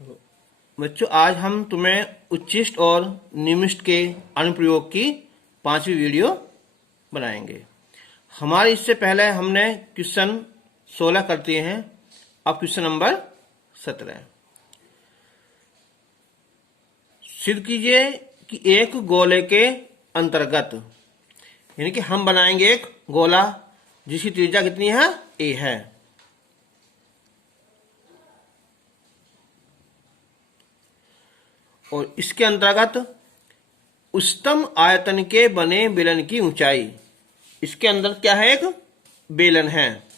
तो बच्चों, आज हम तुम्हें उच्चिष्ट और निमिष्ट के अनुप्रयोग की 5वीं वीडियो बनाएंगे। हमारे इससे पहले हमने क्वेश्चन 16 कर दिए हैं। अब क्वेश्चन नंबर 17। सिद्ध कीजिए कि एक गोले के अंतर्गत, यानी कि हम बनाएंगे एक गोला जिसकी त्रिज्या कितनी है, a है। और इसके अंतर्गत उच्चतम आयतन के बने बेलन की ऊंचाई, इसके अंदर क्या है, एक बेलन है।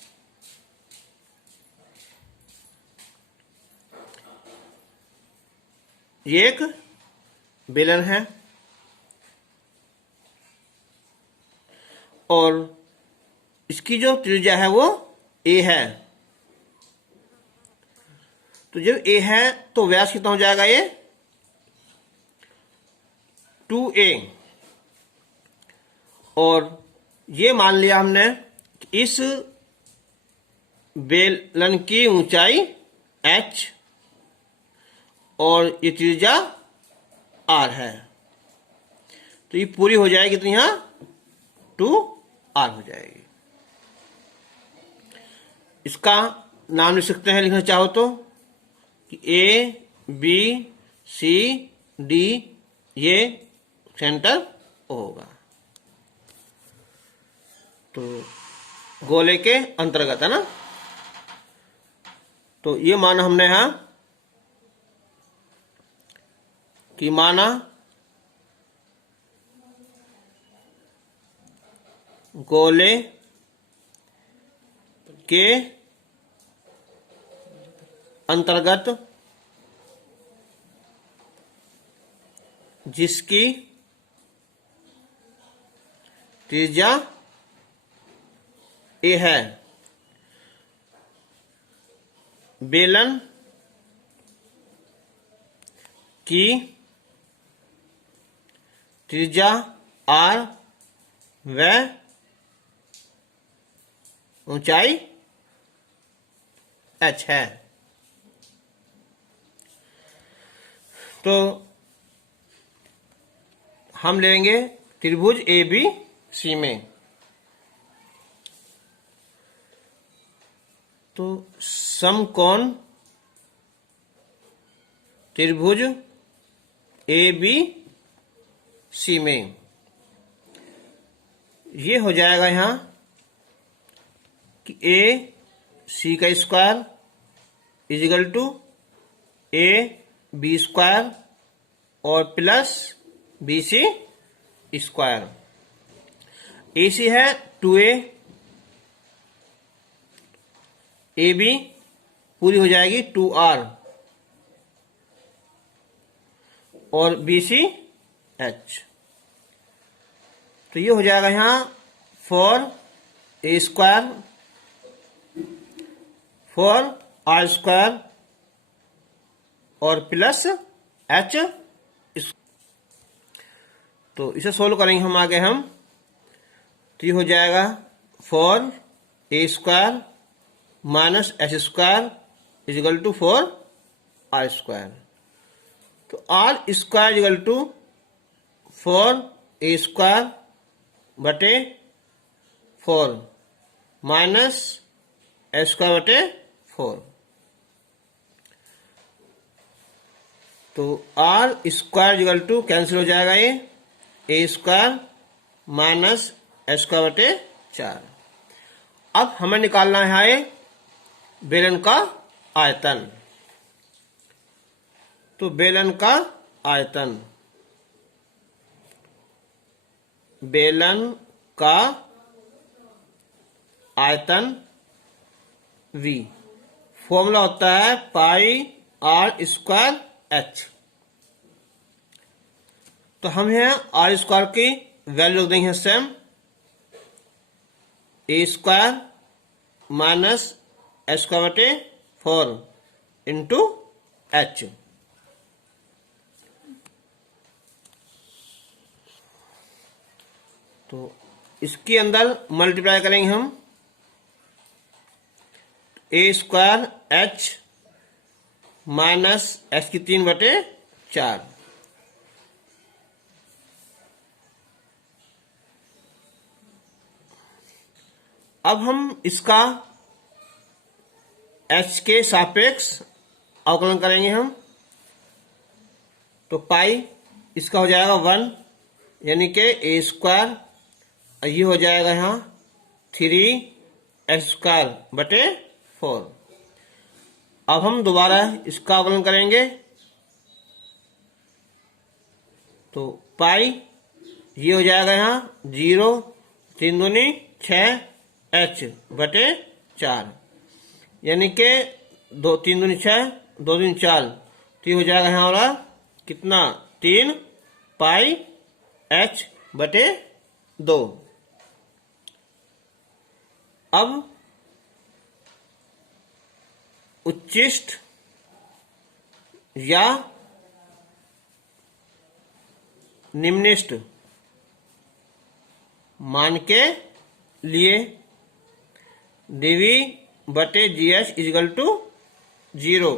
ये एक बेलन है और इसकी जो त्रिज्या है वो a है। तो जब a है तो व्यास कितना हो जाएगा, ये 2a। और ये मान लिया हमने कि इस बेलन की ऊंचाई h और ये त्रिज्या r है। तो ये पूरी हो जाएगी, तो यहां 2r हो जाएगी। इसका नाम लिख सकते हैं, लिखना चाहो तो, कि a b c d ये सेंटर होगा। तो गोले के अंतर्गत है ना। तो ये माना हमने यहां कि माना गोले के अंतर्गत जिसकी त्रिज्या a है, बेलन की त्रिज्या r व ऊंचाई h है। तो हम लेंगे त्रिभुज ABC में। तो समकोण त्रिभुज ABC में ये हो जाएगा यहां कि AC का square is equal to AB square और प्लस BC स्क्वायर। AC है 2A, AB पूरी हो जाएगी 2R और BC H। तो ये हो जाएगा यहां 4A स्क्वायर 4R स्क्वायर और प्लस H। तो इसे सोल्व करेंगे हम आगे तो ये हो जाएगा 4A square minus H square is equal to 4R square. तो R square is equal to 4A square बटे 4 माइनस H स्क्वायर बटे 4। तो R square is equal to cancel हो जाएगा, ये A square minus H square बटे 4। अब हमें निकालना है बेलन का आयतन। तो बेलन का आयतन, बेलन का आयतन V फॉर्मूला होता है पाई R स्क्वायर H। तो हम यहाँ R स्क्वायर की वैल्यू रख देंगे same, A square minus H square बटे 4 इंटू H। तो इसके अंदर मल्टीप्लाई करेंगे हम, A square H minus H की 3/4। अब हम इसका एच के सापेक्ष अवकलन करेंगे हम। तो पाई इसका हो जाएगा 1, यानी कि a², ये हो जाएगा यहाँ 3h²/4। अब हम दोबारा इसका अवकलन करेंगे। तो पाई ये हो जाएगा यहाँ 0, 3 दूनी 6h/4, यानी कि 2 3 दूनी 6, 2 दूनी 4, तो ये हो जाएगा यहाँ वाला कितना 3 पाई h/2। अब उच्चिष्ट या निम्निष्ट मान के लिए dV/GH = 0।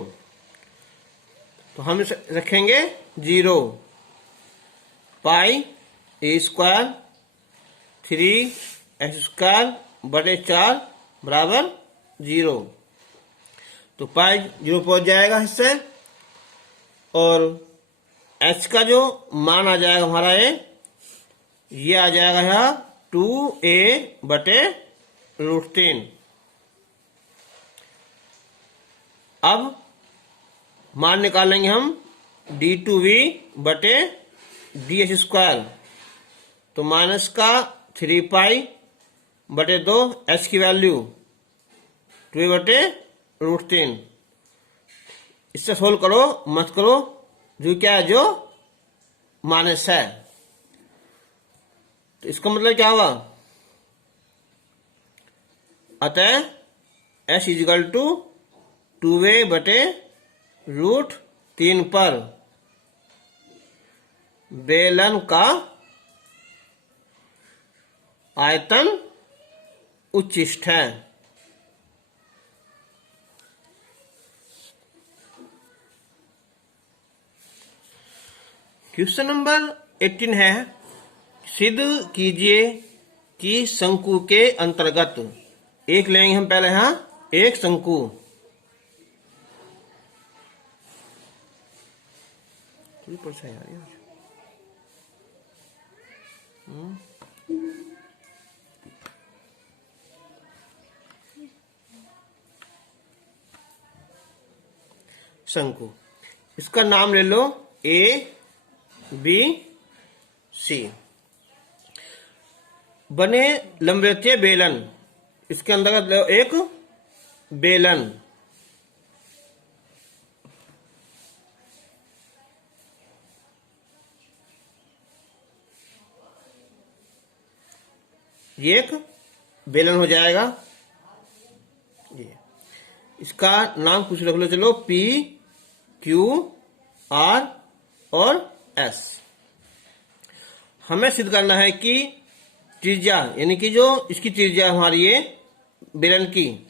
तो हम रखेंगे 0, पाई a² 3h² बराबर 0। तो पाई 0 पहुंच जाएगा इससे, और h का जो मान आ जाएगा हमारा ये आ जाएगा यहाँ 2a/√3। अब मान निकालेंगे हम d2v/dh²। तो माइनस का 3π/2 h की वैल्यू 2a/√3। इससे सोल्व करो मत करो, जो क्या है जो माइनस है। तो इसका मतलब क्या हुआ, अतः h = 2a/√3 पर बेलन का आयतन उच्चिष्ट है। क्वेश्चन नंबर 18 है, सिद्ध कीजिए कि शंकु के अंतर्गत, एक लेंगे हम पहले यहाँ, एक शंकु। शंकु, इसका नाम ले लो ABC। बने लंबवृत्तीय बेलन, इसके अंतर्गत लो एक बेलन। ये एक बेलन हो जाएगा। ये इसका नाम कुछ रख लो, चलो P, Q, R और S। हमें सिद्ध करना है कि त्रिज्या, यानी कि जो इसकी त्रिज्या हमारी ये बेलन की,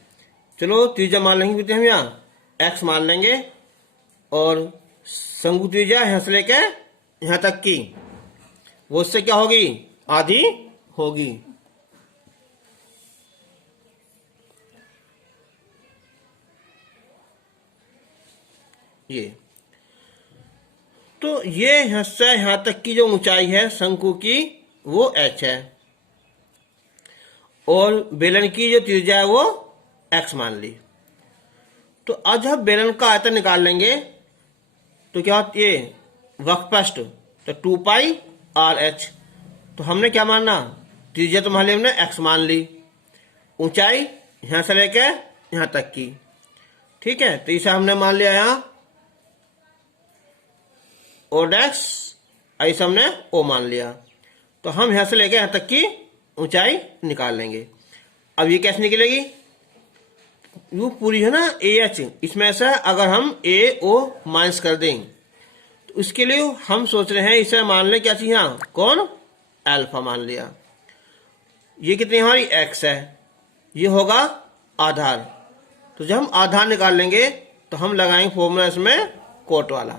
चलो त्रिज्या मान लेंगे हम यहाँ x मान लेंगे, और शंकु त्रिज्या यहाँ से लेकर यहाँ तक की, वो उससे क्या होगी, आधी होगी। ये तो ये यहाँ से यहाँ तक की जो ऊंचाई है शंकु की वो h है, और बेलन की जो त्रिज्या है वो x मान ली। तो आज हम बेलन का आयतन निकाल लेंगे। तो क्या होता है, ये वक्रपृष्ठ, तो 2πRh। तो हमने क्या माना, त्रिज्या तो मान ली हमने x मान ली, ऊंचाई यहां से लेकर यहां तक की, ठीक है। तो इसे हमने मान लिया यहाँ ओडेक्स, ऐसा हमने O मान लिया। तो हम यहां से लेकर यहां तक की ऊंचाई निकाल लेंगे। अब ये कैसे निकलेगी, यू पूरी है ना AH, इसमें ऐसा अगर हम AO माइनस कर दें, तो उसके लिए हम सोच रहे हैं इसे मान लें क्या चाहिए, यहाँ कौन, अल्फा मान लिया। ये कितनी हमारी x है, ये होगा आधार। तो जब हम आधार निकाल लेंगे तो हम लगाएंगे फॉर्मूला इसमें कोट वाला।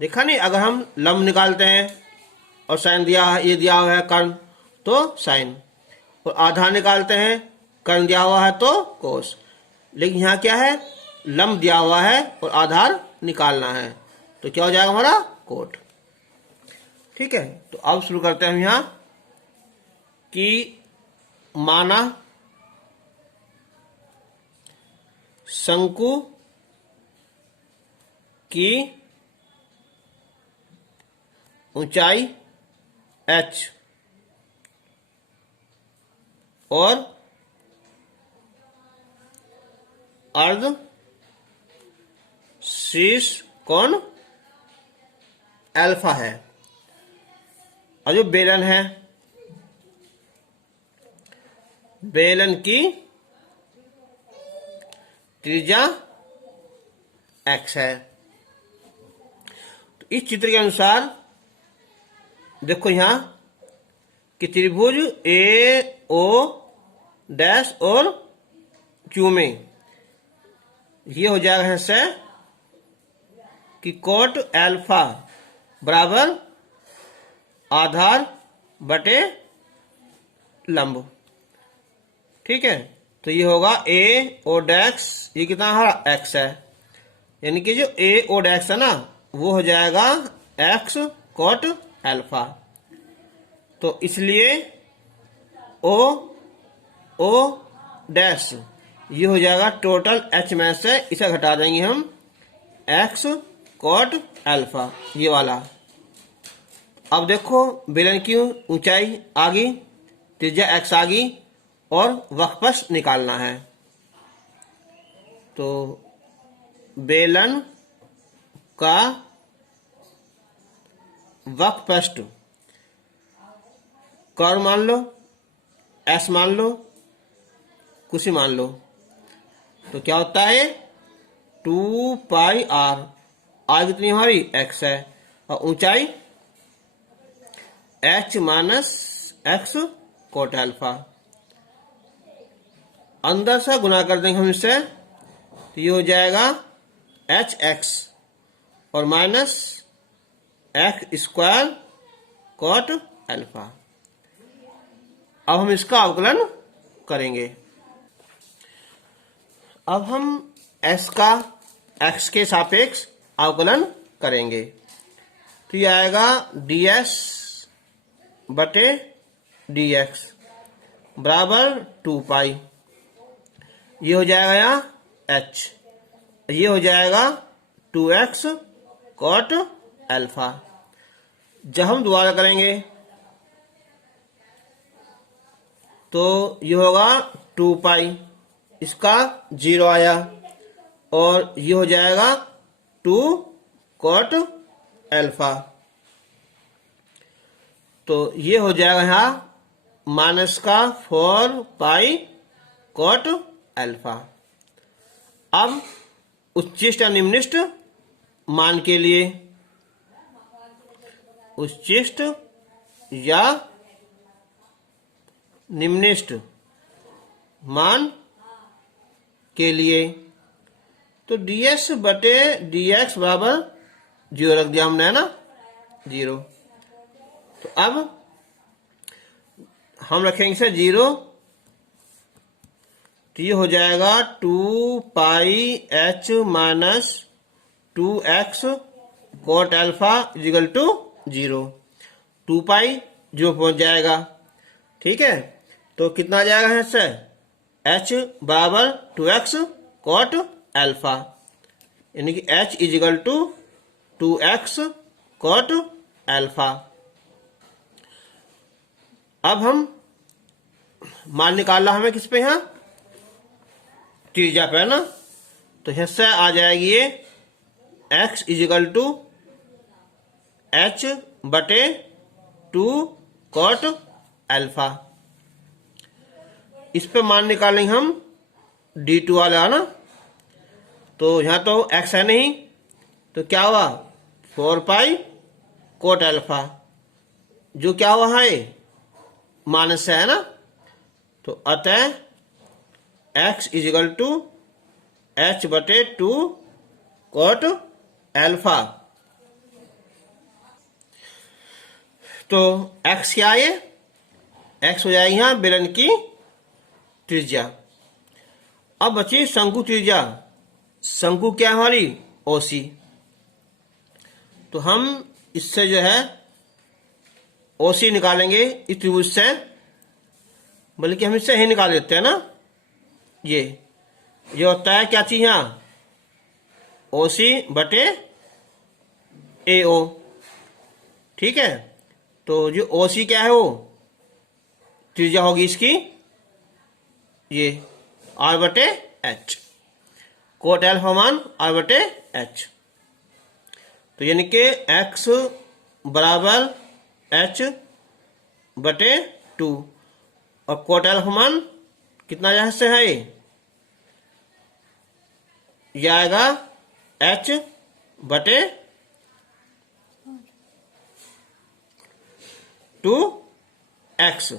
देखा नहीं, अगर हम लंब निकालते हैं और साइन दिया है, ये दिया हुआ है कर्ण, तो साइन, और आधार निकालते हैं, कर्ण दिया हुआ है तो कोस। लेकिन यहाँ क्या है, लंब दिया हुआ है और आधार निकालना है, तो क्या हो जाएगा हमारा कोट। ठीक है, तो अब शुरू करते हैं हम यहाँ कि माना शंकु की ऊंचाई h और अर्ध शीर्ष कोण अल्फा है, और जो बेलन है, बेलन की त्रिज्या x है। तो इस चित्र के अनुसार देखो यहां कि त्रिभुज ए ओ डैश और क्यू में ये हो जाएगा से कि कोट अल्फा बराबर आधार बटे लंब। ठीक है, तो ये होगा ए ओ डैक्स, ये कितना हमारा x है, यानी कि जो ए ओ डैक्स है ना वो हो जाएगा x कोट अल्फा। तो इसलिए ओ ओ डैश ये हो जाएगा टोटल h में से, इसे घटा देंगे हम x कोट अल्फा, ये वाला। अब देखो बेलन की ऊंचाई आ गई, त्रिज्या x आ गई, और वक्रपथ निकालना है। तो बेलन का वक्रपथ कर्व मान लो, s मान लो, कुछ ही मान लो, तो क्या होता है 2 पाई r, आर कितनी हमारी x है, और ऊंचाई h minus x coat alpha. अंदर से गुना कर देंगे हम इससे, तो ये हो जाएगा hx और minus x square coat alpha. अब हम इसका अवकलन करेंगे। अब हम s का x के सापेक्ष अवकलन करेंगे, तो ये आएगा ds बटे dx बराबर 2 पाई, ये हो जाएगा यहाँ h, ये हो जाएगा 2x कोट अल्फा। जब हम दोबारा करेंगे तो ये होगा 2 पाई, इसका 0 आया, और ये हो जाएगा 2 कोट अल्फा। तो ये हो जाएगा यहाँ माइनस का 4 पाई कोट अल्फा। अब उच्चिष्ट या निम्निष्ठ मान के लिए, उच्चिष्ट या निम्निष्ठ मान के लिए, तो ds बटे dx बराबर 0 रख दिया हमने, है ना, 0। तो अब हम रखेंगे से 0, तो ये हो जाएगा 2 pi h minus 2x cot alpha is equal to 0। 2 pi जो पहुंच जाएगा। ठीक है, तो कितना आ जाएगा है इससे, h बराबर 2x कोट अल्फा, यानी कि h is equal to 2x cot alpha. अब हम मान निकालना हमें किस पे, यहाँ त्रिज्या पे, ना, तो हिस्सा आ जाएगी ये x इजिकल टू h बटे 2 कोट अल्फा। इस पे मान निकालेंगे हम d2 वाला, है ना, तो यहाँ तो x है नहीं, तो क्या हुआ 4 पाई कोट अल्फा, जो क्या हुआ है माइनस है ना, तो अतः x इजिकल टू एच बटे 2 कोट एल्फा। तो एक्स क्या है? एक्स हो जाएगी यहाँ बेलन की त्रिज्या। अब बची शंकु त्रिज्या। शंकु क्या है हमारी? ओसी। तो हम इससे जो है ओसी निकालेंगे इस त्रिभुज से, बल्कि हम इससे ही निकाल देते हैं ना। ये होता है क्या चीज यहाँ? ओसी बटे एओ। ठीक है, तो जो ओसी क्या है वो त्रिज्या होगी इसकी ये आर बटे एच, कोट एल्फा मान आर बटे एच। तो यानी कि एक्स बराबर एच बटे 2 और कोट एल्फा मान कितना यहां से है? यह आएगा एच बटे 2x।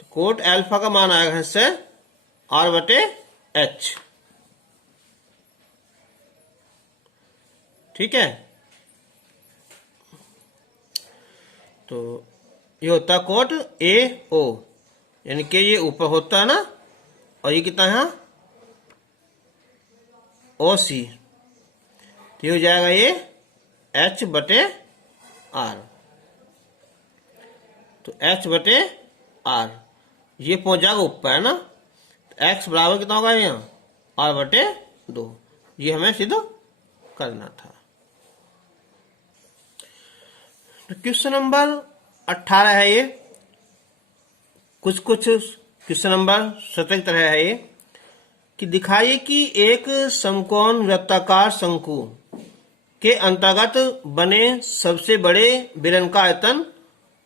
तो कोट एल्फा का मान आएगा इससे आर बटे एच। ठीक है, तो ये होता है कोट ए ओ, यानी कि ये ऊपर होता है ना, और ये कितना है ओ सी। तो ये हो जाएगा ये एच बटे आर। तो एच बटे आर ये पहुंच जाएगा ऊपर है ना। तो एक्स बराबर कितना होगा यहाँ? आर बटे 2। ये हमें सिद्ध करना था। तो क्वेश्चन नंबर 18 है ये। कुछ क्वेश्चन नंबर 17 की तरह है ये कि दिखाइए कि एक समकोण वृत्ताकार शंकु के अंतर्गत बने सबसे बड़े बेलन का आयतन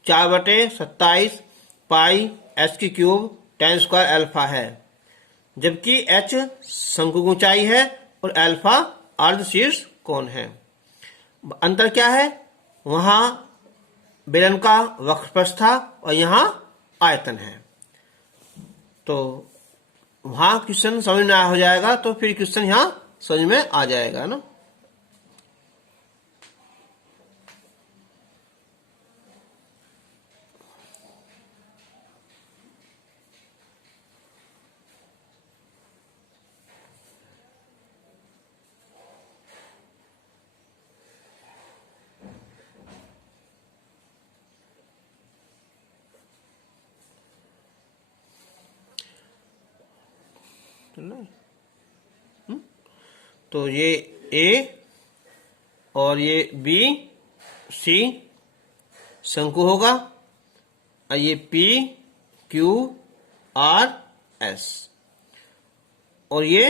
4/27 पाई एच की क्यूब tan स्क्वायर अल्फा है, जबकि एच शंकु की ऊंचाई है और अल्फा अर्ध शीर्ष कोण है। अंतर क्या है? वहां बेलन का वक्रप्रस्थ था और यहाँ आयतन है। तो वहां क्वेश्चन समझ में हो जाएगा, तो फिर क्वेश्चन यहाँ समझ में आ जाएगा ना। तो ये ए और ये बी सी शंकु होगा, और ये पी क्यू आर एस, और ये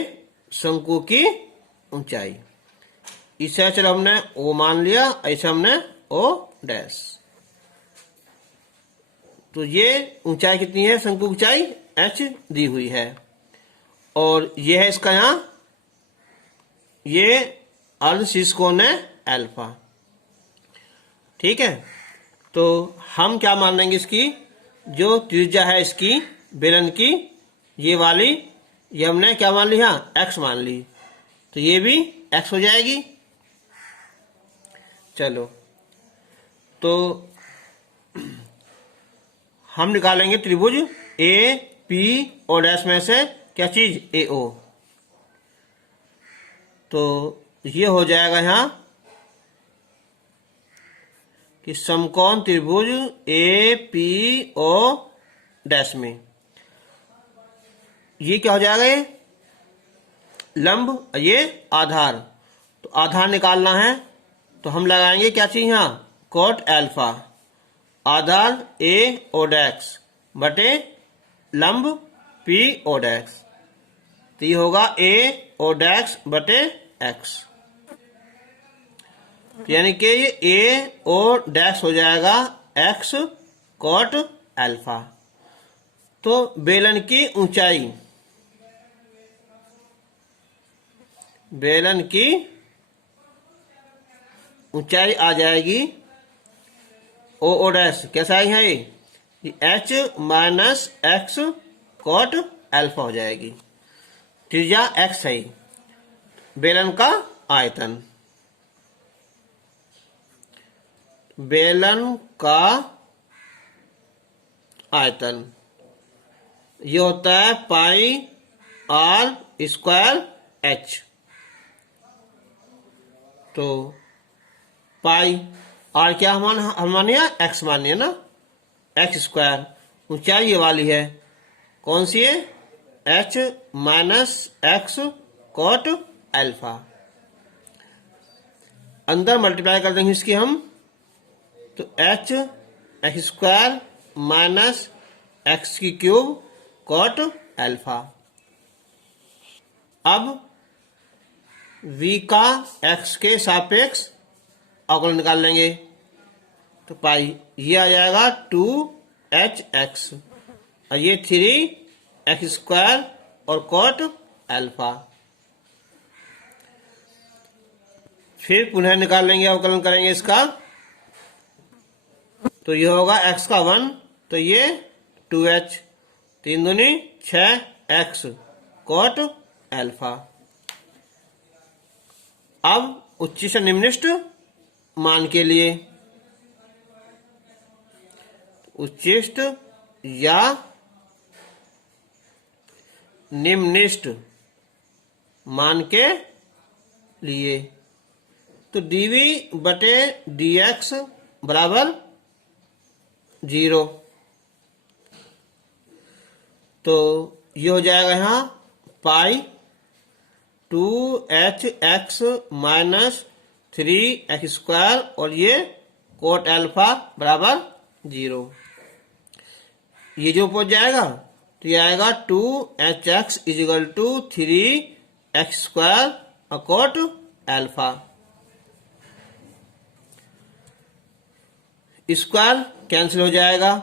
शंकु की ऊंचाई। इसे चलो हमने ओ मान लिया, ऐसे हमने ओ डैश। तो ये ऊंचाई कितनी है? शंकु ऊंचाई एच दी हुई है, और ये है इसका यहां ये अर्ध शीर्ष कोण है अल्फा। ठीक है, तो हम क्या मान लेंगे? इसकी जो त्रिज्या है इसकी बेलन की ये वाली, ये हमने क्या मान ली? यहाँ एक्स मान ली, तो ये भी एक्स हो जाएगी। चलो, तो हम निकालेंगे त्रिभुज ए पी ओ डैश में से क्या चीज? ए ओ। तो ये हो जाएगा यहाँ कि समकोण त्रिभुज ए पी ओ डैश में ये क्या हो जाएगा? ये लंब, ये आधार। तो आधार निकालना है तो हम लगाएंगे क्या चीज यहाँ? Cot alpha. आधार ए ओ डैश बटे लंब पी ओ डैश। तो ये होगा ए ओ डैश बटे एक्स, यानी कि ये ए ओ डैश हो जाएगा एक्स कोट अल्फा। तो बेलन की ऊंचाई, बेलन की ऊंचाई आ जाएगी ओ ओ डैश। कैसा है ये? H minus X cot alpha हो जाएगी। त्रिज्या एक्स है। बेलन का आयतन, बेलन का आयतन ये होता है पाई आर स्क्वायर एच। तो पाई आर क्या हम मानिए, एक्स मानिए ना, एक्स स्क्वायर। ऊंचाई ये वाली है, कौन सी है, H minus X cot alpha. अंदर मल्टीप्लाई कर देंगे इसकी हम, तो H X square minus X की क्यूब कॉट अल्फा। अब v का x के सापेक्ष अवकलन निकाल लेंगे, तो पाई ये आ जाएगा 2hx और ये 3x स्क्वायर और कॉट अल्फा। फिर पुनः निकाल लेंगे, अवकलन करेंगे इसका, तो ये होगा x का 1, तो ये 2h, 3 दूनी 6x कॉट अल्फा। अब उच्च से निम्नलिखित मान के लिए, उच्चिष्ट या निम्नलिखित मान के लिए, तो dv बटे dx बराबर 0। तो ये हो जाएगा यहाँ पाई 2hx माइनस 3x स्क्वायर और ये कोट अल्फा बराबर 0। ये जो ऊपर जाएगा तो ये आएगा 2hx is equal to 3x square और कोट अल्फा। स्क्वायर कैंसिल हो जाएगा,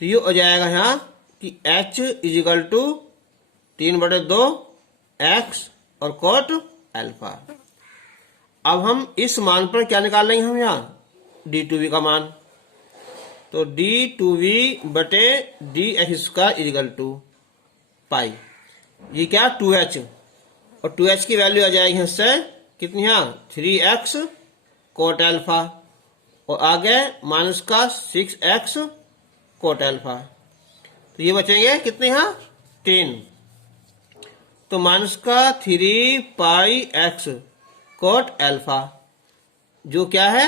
तो ये हो जाएगा यहाँ कि h इजिकल टू 3/2 x और कोट अल्फा। अब हम इस मान पर क्या निकाल लेंगे हम यहाँ, d2v का मान, तो d2v बटे dx स्क्वायर इजिकल टू पाई, ये क्या 2h और 2h की वैल्यू आ जाएगी इससे कितनी है 3x कोट अल्फा और आगे माइनस का 6x कोट अल्फा, तो ये बचेंगे कितने यहाँ 3, तो माइनस का 3 पाई x कोट अल्फा जो क्या है,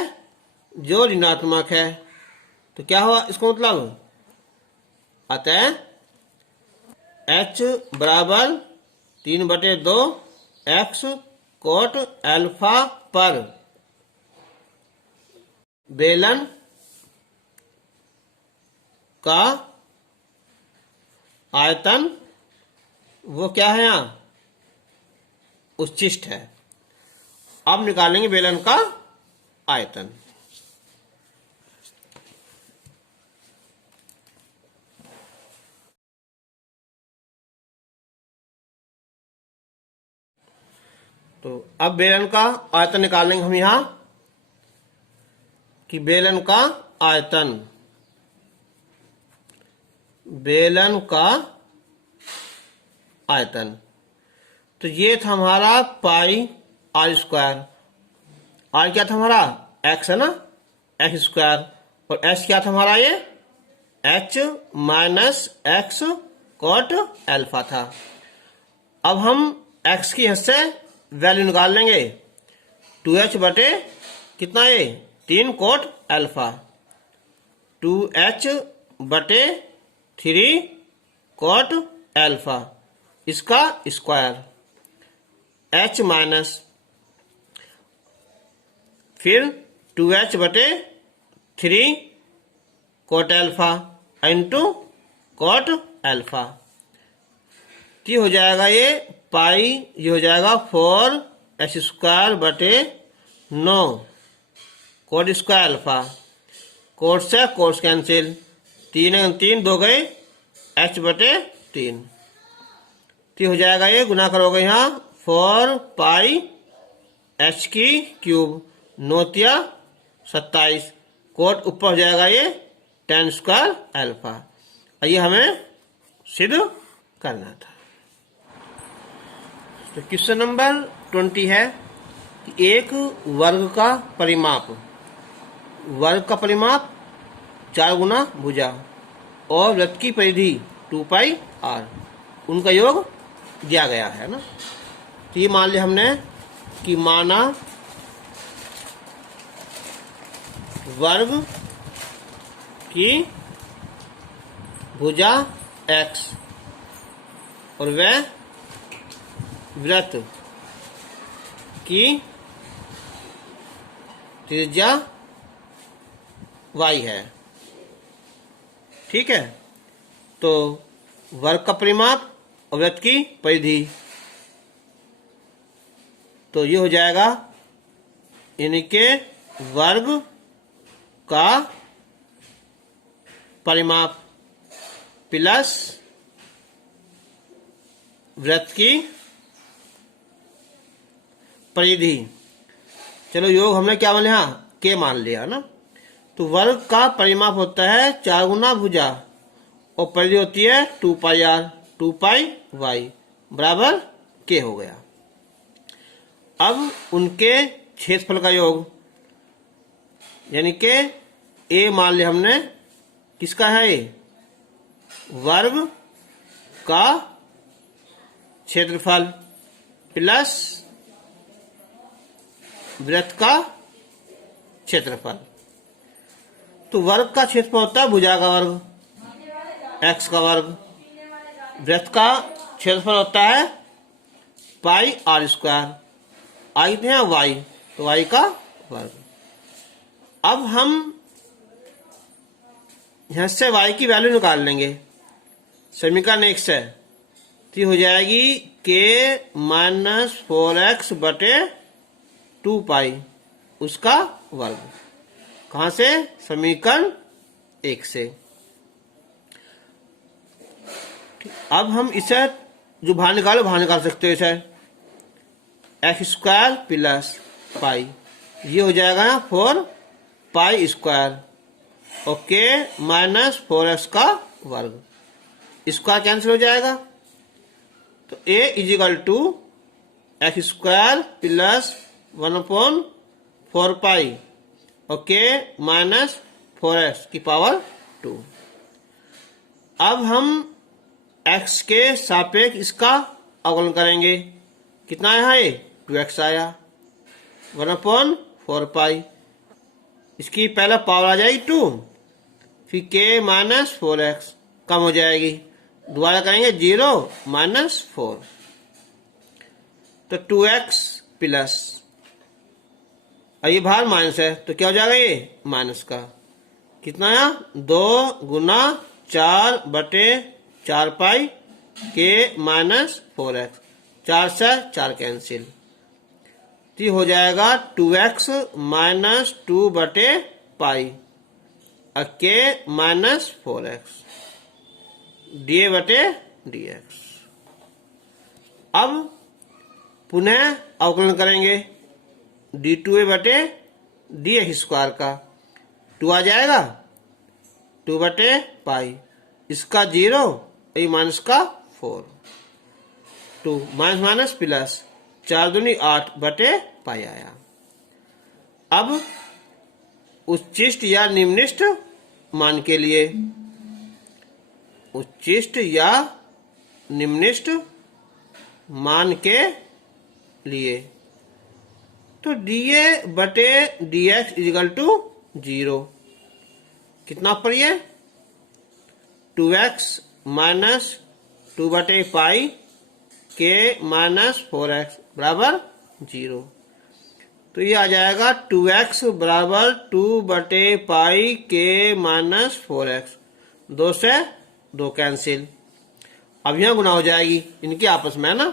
जो ऋणात्मक है, तो क्या हुआ इसको मतलब, अतः h बराबर 3/2 x कोट अल्फा पर बेलन का आयतन वो क्या है यहाँ उच्चिष्ट है। अब निकालेंगे बेलन का आयतन। तो अब बेलन का आयतन निकालेंगे हम यहाँ कि बेलन का आयतन, बेलन का आयतन, तो ये था हमारा पाई आर स्क्वायर, आर क्या था हमारा एक्स है ना, एक्स स्क्वायर, और एच क्या था हमारा ये H minus X cot alpha था। अब हम एक्स की हद से वैल्यू निकाल लेंगे, 2h बटे कितना ये 3 कोट अल्फा, 2h बटे 3 कोट अल्फा, इसका स्क्वायर h माइनस फिर 2h बटे 3 coat alpha into coat alpha, ये हो जाएगा ये पाई, ये हो जाएगा 4h स्क्वायर बटे 9 कोट स्क्वायर अल्फा, कोट से कोट कैंसिल, 3 2 गए h बटे 3, हो जाएगा ये गुना करोगे यहाँ 4 पाई h की क्यूब 9 तिया 27, कोट ऊपर हो जाएगा ये 10 स्क्वायर अल्फा, ये हमें सिद्ध करना था। तो क्वेश्चन नंबर 20 है कि एक वर्ग का परिमाप 4 गुना भुजा और वृत्त की परिधि 2πr, उनका योग दिया गया है ना। तो ये मान लिया हमने कि माना वर्ग की भुजा x और वह वृत्त की त्रिज्या y है। ठीक है, तो वर्ग का परिमाप और वृत्त की परिधि, तो ये हो जाएगा यानी के वर्ग का परिमाप प्लस वृत्त की परिधि। चलो योग हमने क्या मान लिया, के मान लिया ना। तो वर्ग का परिमाप होता है 4 गुना भुजा और परिधि होती है 2πr, 2πy बराबर के हो गया। अब उनके क्षेत्रफल का योग यानी के ए मान लिया हमने, किसका है ये, वर्ग का क्षेत्रफल प्लस वृत्त का क्षेत्रफल। तो वर्ग का क्षेत्रफल होता है भुजा का वर्ग, x का वर्ग, वृत्त का क्षेत्रफल होता है πr², आई थे y, तो y का वर्ग। अब हम यहां से y की वैल्यू निकाल लेंगे, समीकरण 1 से, तो हो जाएगी k - 4x बटे 2π उसका वर्ग। कहां से, समीकरण 1 से। अब हम इसे जो बाहर निकालो बाहर निकाल सकते हो, इसे x² प्लस पाई, ये हो जाएगा 4π² और k - 4x का वर्ग, स्क्वायर कैंसिल हो जाएगा। तो a = x² प्लस 1/4π और k - 4x की पावर 2। अब हम x के सापेक्ष इसका अवकलन करेंगे, कितना आया है, 2x आया, 1/4π, इसकी पहला पावर आ जाएगी 2, फिर k - 4x कम हो जाएगी, दोबारा करेंगे 0 - 4, तो 2x प्लस, ये बाहर माइनस है तो क्या हो जाएगा, ये माइनस का, कितना आया, 2 गुना 4 बटे 4π k - 4x, 4 से 4 कैंसिल, तो हो जाएगा 2x - 2 बटे पाई और k - 4x dA बटे dx। अब पुनः अवकलन करेंगे d2a बटे dx² का, 2 आ जाएगा, 2 बटे पाई, इसका 0, ये माइनस का 4, 2 माइनस प्लस, 4 दूनी 8 बटे पाई आया। अब उच्चिष्ट या निम्निष्ट मान के लिए, उच्चिष्ट या निम्निष्ट मान के लिए, तो dA बटे dx = 0, कितना पर ये, 2x - 2 बटे पाई k - 4x बराबर 0, तो ये आ जाएगा 2x बराबर 2 बटे पाई k - 4x, 2 से 2 कैंसिल, अब यहां गुना हो जाएगी इनके आपस में ना,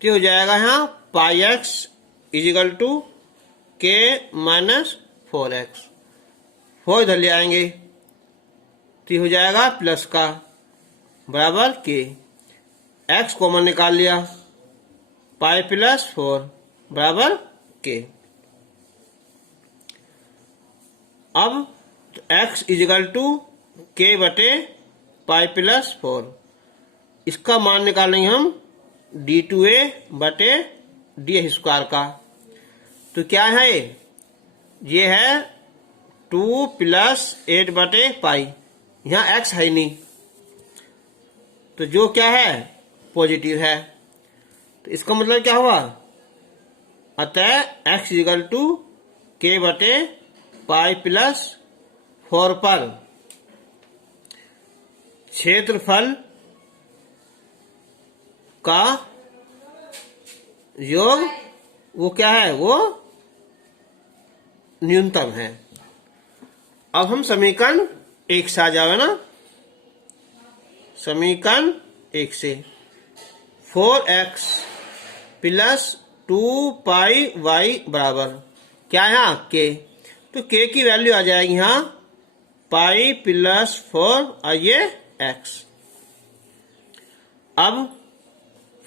तो हो जाएगा यहाँ πx = k - 4x, 4 इधर ले आएंगे तो हो जाएगा प्लस का बराबर k, x कॉमन निकाल लिया, पाई + 4 बराबर k। अब x इजिकल टू के बटे पाई प्लस 4, इसका मान निकालेंगे हम d2a बटे ds स्क्वायर का। तो क्या है ये है 2 प्लस 8 बटे पाई, यहाँ x है नहीं तो जो क्या है पॉजिटिव है, तो इसका मतलब क्या हुआ, अतः x इक्वल टू के बटे पाई प्लस 4 पर क्षेत्रफल का योग वो क्या है, वो न्यूनतम है। अब हम समीकरण 1 से आ जाओगे ना, समीकरण 1 से 4x प्लस 2 पाई y बराबर क्या है यहाँ k, तो k की वैल्यू आ जाएगी यहाँ पाई प्लस 4 और ये x। अब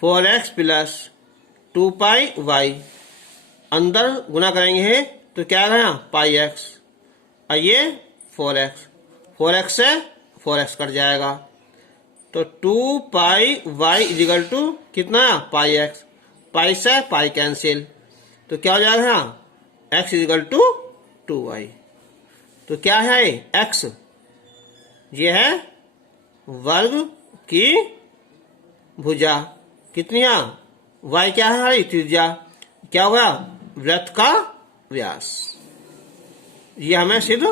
4x प्लस 2 पाई y अंदर गुना करेंगे तो क्या आएगा यहाँ पाई x और ये 4x, 4x से 4x कट जाएगा तो 2 पाई y इजिकल टू कितना पाई x, पाई से पाई कैंसिल तो क्या हो जाएगा यहाँ x इजिकल टू 2y। तो क्या है x, ये है वर्ग की भुजा, कितनी y क्या है हमारी त्रिज्या, क्या हुआ वृत्त का व्यास, ये हमें सिद्ध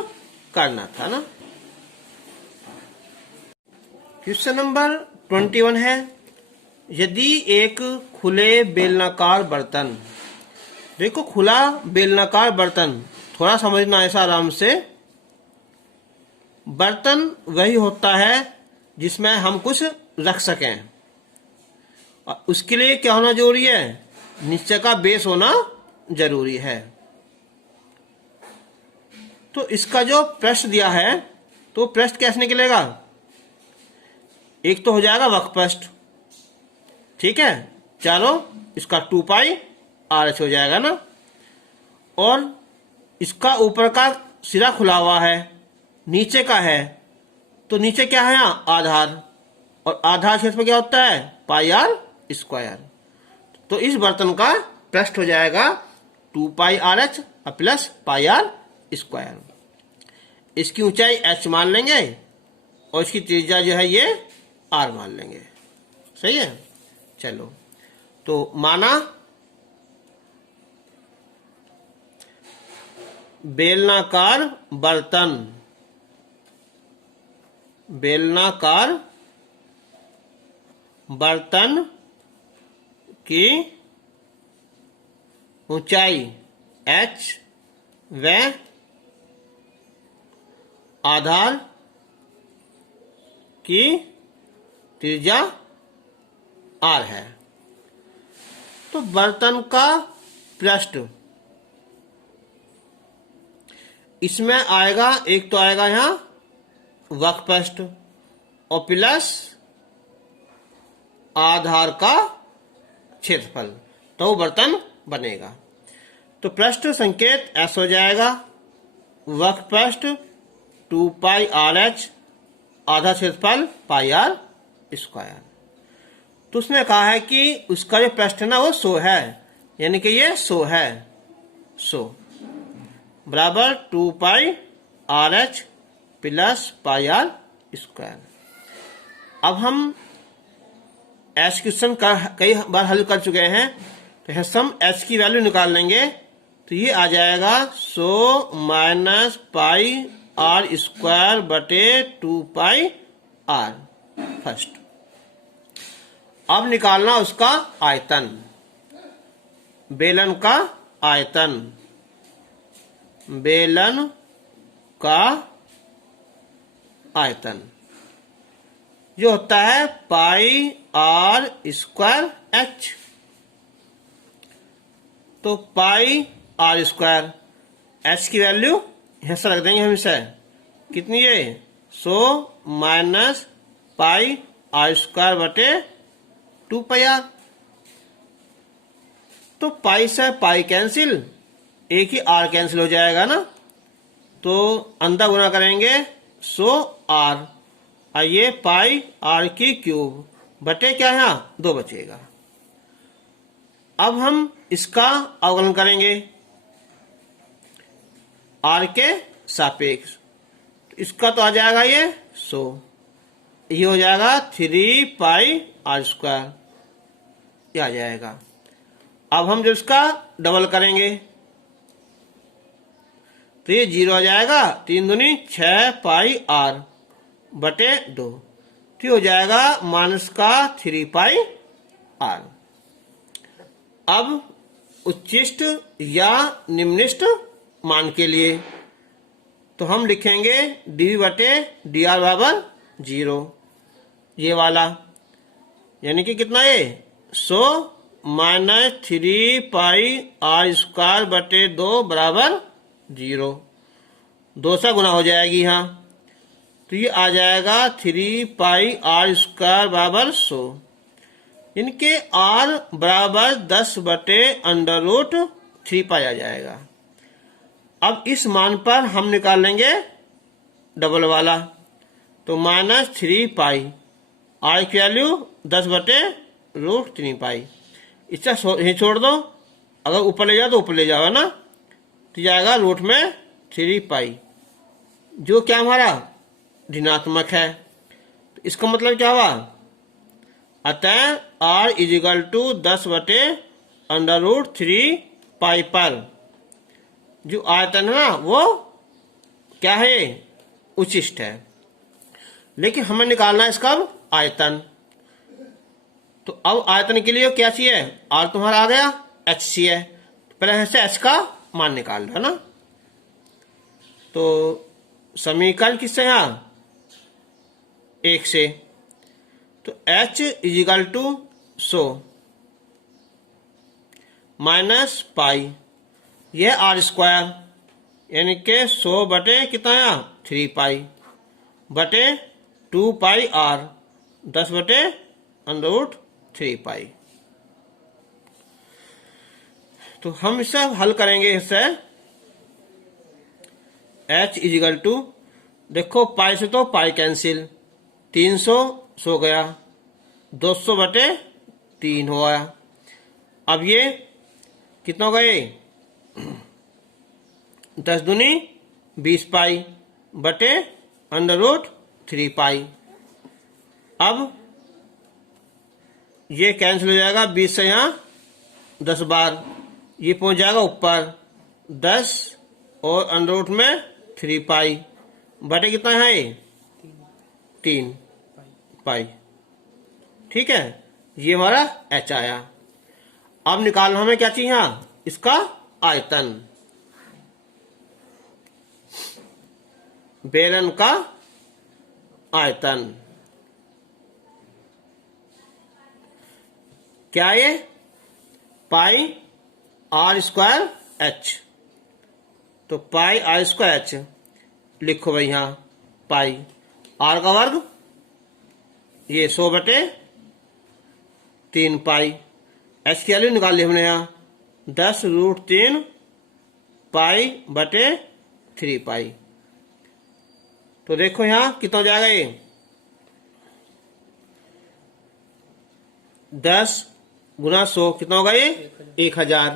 करना था ना। क्वेश्चन नंबर 21 है, यदि एक खुले बेलनाकार बर्तन, देखो खुला बेलनाकार बर्तन थोड़ा समझना ऐसा आराम से, बर्तन वही होता है जिसमें हम कुछ रख सकें और उसके लिए क्या होना जरूरी है, नीचे का बेस होना जरूरी है। तो इसका जो पृष्ठ दिया है तो पृष्ठ कैसे निकलेगा, एक तो हो जाएगा वक्र पृष्ठ, ठीक है, चलो इसका 2 पाई RH हो जाएगा ना, और इसका ऊपर का सिरा खुला हुआ है, नीचे का है तो नीचे क्या है यहाँ आधार, और आधार क्षेत्र में क्या होता है पाई R स्क्वायर। तो इस बर्तन का पृष्ठ हो जाएगा 2 पाई RH और प्लस पाई R स्क्वायर। इसकी ऊंचाई h मान लेंगे और इसकी त्रिज्या जो है ये r मान लेंगे, सही है। चलो तो माना बेलनाकार बर्तन, बेलनाकार बर्तन की ऊंचाई h व आधार की त्रिज्या r है। तो बर्तन का पृष्ठ इसमें आएगा, एक तो आएगा यहाँ वक्र पृष्ठ और प्लस आधार का क्षेत्रफल, तो वो बर्तन बनेगा। तो पृष्ठ संकेत S हो जाएगा, वक्र पृष्ठ 2 पाई RH, आधा क्षेत्रफल पाई R स्क्वायर। तो उसने कहा है कि उसका जो पृष्ठ है ना वो 100 है, यानी कि ये 100 है, 100 बराबर 2 पाई RH plus pi R square. अब हम एच क्वेश्चन कई बार हल कर चुके हैं, तो हम एच की वैल्यू निकाल लेंगे तो ये आ जाएगा 100 माइनस पाई R स्क्वायर बटे 2 पाई R फर्स्ट। अब निकालना उसका आयतन, बेलन का आयतन, बेलन का आयतन जो होता है पाई R स्क्वायर H। तो पाई R स्क्वायर H की वैल्यू यहां से रख देंगे हम इसे, कितनी है 100 माइनस पाई R स्क्वायर बटे 2 पाई R। तो पाई से पाई कैंसिल, एक ही R कैंसिल हो जाएगा ना, तो अंदर गुना करेंगे 100 r और ये पाई r की क्यूब बटे क्या यहाँ 2 बचेगा। अब हम इसका अवकलन करेंगे r के सापेक्ष। इसका तो आ जाएगा ये 100, ये हो जाएगा 3 पाई r स्क्वायर, ये आ जाएगा। अब हम जब इसका डबल करेंगे तो ये 0 आ जाएगा, 3 दूनी 6 पाई r बटे 2, तो हो जाएगा माइनस का 3 पाई r। अब उच्चिष्ट या निम्निष्ट मान के लिए तो हम लिखेंगे डी बटे डी आर बराबर 0, ये वाला, यानी कि कितना ये 100 माइनस 3 पाई r स्क्वायर बटे 2 बराबर 0, 2 से गुना हो जाएगी यहाँ, तो ये आ जाएगा 3 पाई r स्क्वायर बराबर 100, इनके r बराबर 10 बटे अंडर रूट 3 पाई आ जाएगा। अब इस मान पर हम निकाल लेंगे डबल वाला, तो माइनस 3 पाई r की वैल्यू 10 बटे रूट 3 पाई, इससे यही छोड़ दो, अगर ऊपर ले जाओ तो ऊपर ले जाओ ना, तो जाएगा रूट में 3 पाई, जो क्या हमारा ऋणात्मक है। तो इसका मतलब क्या हुआ, अतः r इजिकल टू 10 बटे अंडर रूट 3 पाई पर जो आयतन है ना वो क्या है, उच्चिष्ट है। लेकिन हमें निकालना है इसका आयतन, तो अब आयतन के लिए क्या चाहिए, r तुम्हारा आ गया, h चाहिए, पहले से h का मान निकाल लो है ना। तो समीकरण किससे है, 1 से, तो h is equal to 100 minus pi, यह r स्क्वायर यानी के 100 बटे कितना है 3 पाई बटे 2 पाई r 10 बटे अंडर रूट 3 पाई। तो हम इसे हल करेंगे, इससे h इजिकल टू, देखो पाई से तो पाई कैंसिल, 300 सो गया, 200 बटे 3 हो गया। अब ये कितना हो गए, 10 दूनी 20 पाई बटे अंडर रूट 3 पाई। अब ये कैंसिल हो जाएगा, 20 से यहाँ 10 बार, ये पहुंच जाएगा ऊपर 10 और अंडर रूट में 3 पाई बटे कितना है, 3 पाई। ठीक है, ये हमारा h आया। अब निकालना हमें क्या चाहिए, यहाँ इसका आयतन, बेलन का आयतन क्या, ये पाई r स्क्वायर h, तो पाई r स्क्वायर h लिखो भाई, यहाँ पाई r का वर्ग, ये 100 बटे 3 पाई, h की वैल्यू निकाल ली हमने यहाँ 10 रूट 3 पाई बटे 3 पाई। तो देखो यहाँ कितना हो जाएगा, ये 10 गुना 100 कितना होगा, ये 1000,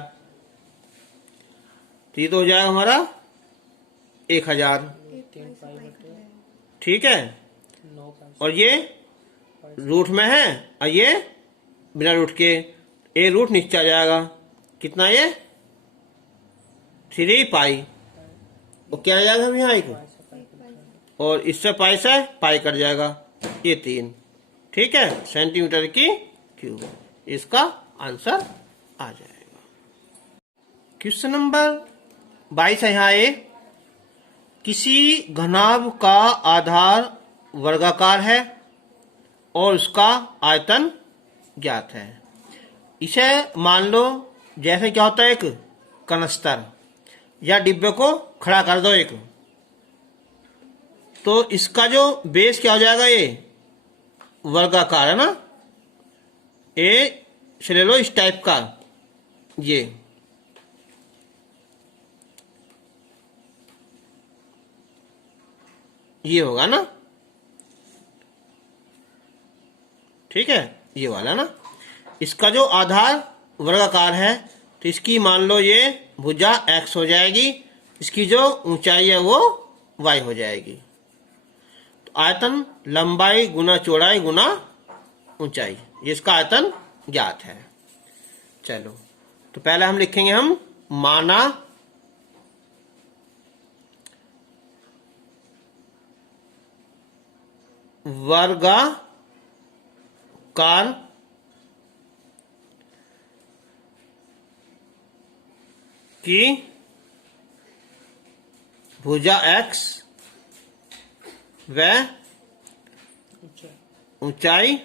तो ये तो हो जाएगा हमारा 1000। ठीक है, और ये रूट में है और ये बिना रूट के, ए रूट नीचे आ जाएगा, कितना ये 3 पाई, और क्या आ जाएगा हम यहाँ एक, और इससे पाई से पाई कट जाएगा, ये 3। ठीक है, सेंटीमीटर की क्यूब, इसका आंसर आ जाएगा। क्वेश्चन नंबर 22 है यहाँ, ये किसी घनाभ का आधार वर्गाकार है और उसका आयतन ज्ञात है। इसे मान लो जैसे क्या होता है, एक कनस्तर या डिब्बे को खड़ा कर दो एक, तो इसका जो बेस क्या हो जाएगा, ये वर्गाकार है ना, ए से ले लो इस टाइप का, ये ये होगा ना, ठीक है, ये वाला ना। इसका जो आधार वर्गाकार है तो इसकी मान लो ये भुजा x हो जाएगी, इसकी जो ऊंचाई है वो y हो जाएगी। तो आयतन लंबाई गुना चौड़ाई गुना ऊंचाई, ये इसका आयतन ज्ञात है। चलो तो पहले हम लिखेंगे, हम माना वर्गाकार की भुजा x व ऊंचाई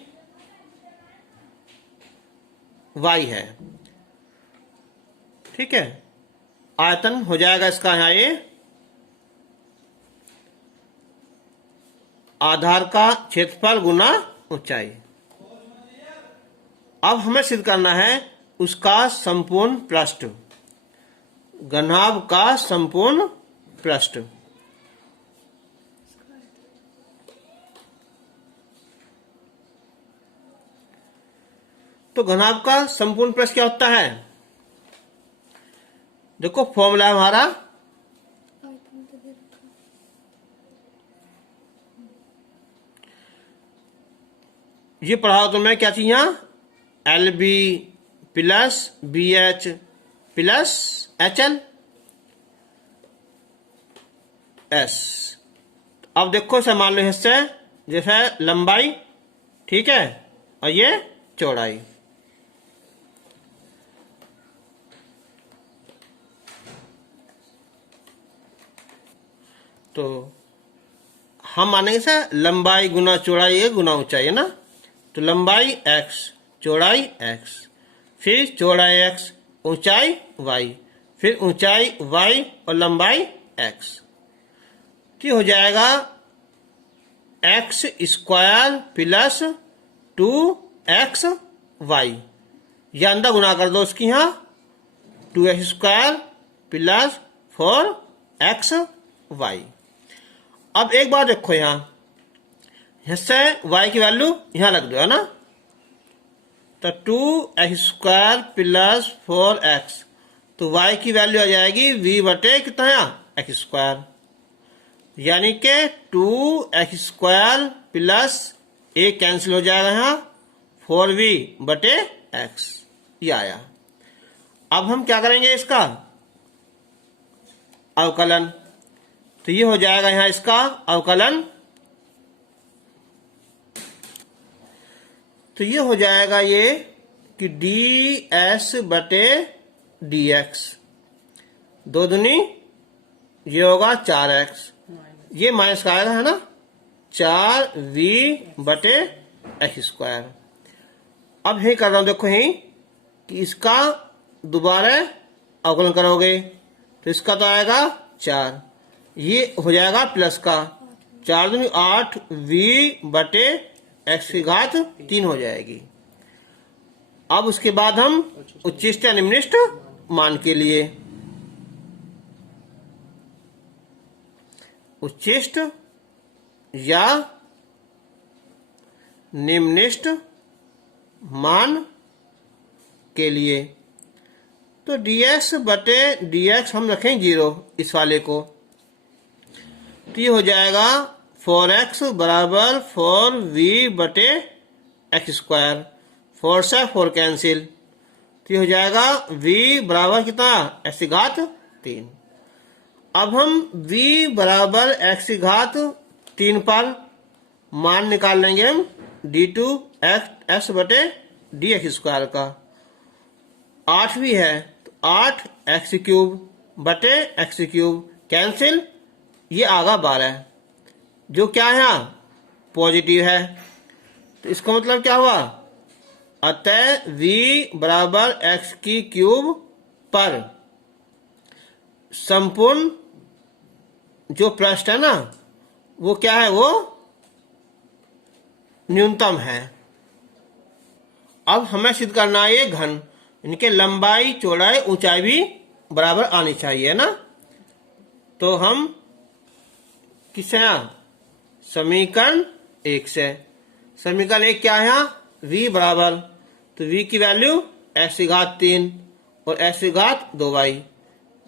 y है, ठीक है। आयतन हो जाएगा इसका यहाँ ये आधार का क्षेत्रफल गुना ऊंचाई। अब हमें सिद्ध करना है उसका संपूर्ण पृष्ठ, घनाभ का संपूर्ण पृष्ठ। तो घनाभ का संपूर्ण पृष्ठ क्या होता है? देखो फॉर्मूला है हमारा ये पढ़ा तो मैं क्या चाहिए, LB plus BH plus HL S। अब देखो इसे मान लो हिस्से जैसे लंबाई, ठीक है, और ये चौड़ाई। तो हम मानेंगे सर लंबाई गुना चौड़ाई है गुना ऊंचाई है ना। तो लंबाई x, चौड़ाई x, फिर चौड़ाई x, ऊंचाई y, फिर ऊंचाई y और लंबाई x। तो हो जाएगा x स्क्वायर प्लस 2xy, या अंदर गुना कर दो उसकी, यहाँ 2x स्क्वायर प्लस 4xy। अब एक बार देखो यहाँ से y की वैल्यू यहाँ रख दो, है ना। तो 2x स्क्वायर प्लस 4x, तो y की वैल्यू आ जाएगी v बटे कितना है x स्क्वायर, यानी कि 2x square plus a cancel हो जाएगा यहाँ 4v बटे x, ये आया। अब हम क्या करेंगे इसका अवकलन, तो ये हो जाएगा यहाँ इसका अवकलन, तो ये हो जाएगा ये कि ds बटे dx, दो दूनी ये होगा 4x, ये माइनस का आएगा, है ना, 4v बटे x स्क्वायर। अब यही कर रहा हूं, देखो यही कि इसका दोबारा अवकलन करोगे तो इसका तो आएगा 4, ये हो जाएगा प्लस का 4 दूनी 8v बटे x की घात 3 हो जाएगी। अब उसके बाद हम उच्चिष्ट या निम्निष्ट मान के लिए, उच्चिष्ट या निम्निष्ट मान के लिए, तो dx बटे dx हम रखें 0 इस वाले को, तो ये हो जाएगा 4x बराबर 4v बटे x स्क्वायर, 4 से 4 कैंसिल, तो ये हो जाएगा v बराबर कितना x की घात 3। अब हम v बराबर x की घात 3 पर मान निकाल लेंगे हम d2x बटे dx स्क्वायर का, 8 भी है तो 8x क्यूब बटे x क्यूब कैंसिल, ये आगा 12, जो क्या है यहाँ पॉजिटिव है, तो इसका मतलब क्या हुआ, अतः v बराबर x की क्यूब पर संपूर्ण जो पृष्ठ है ना वो क्या है, वो न्यूनतम है। अब हमें सिद्ध करना है ये घन, इनके लंबाई चौड़ाई ऊंचाई भी बराबर आनी चाहिए ना। तो हम किसे समीकरण 1 से। समीकरण 1 क्या है यहाँ? v बराबर, तो v की वैल्यू x की घात 3 और x की घात 2y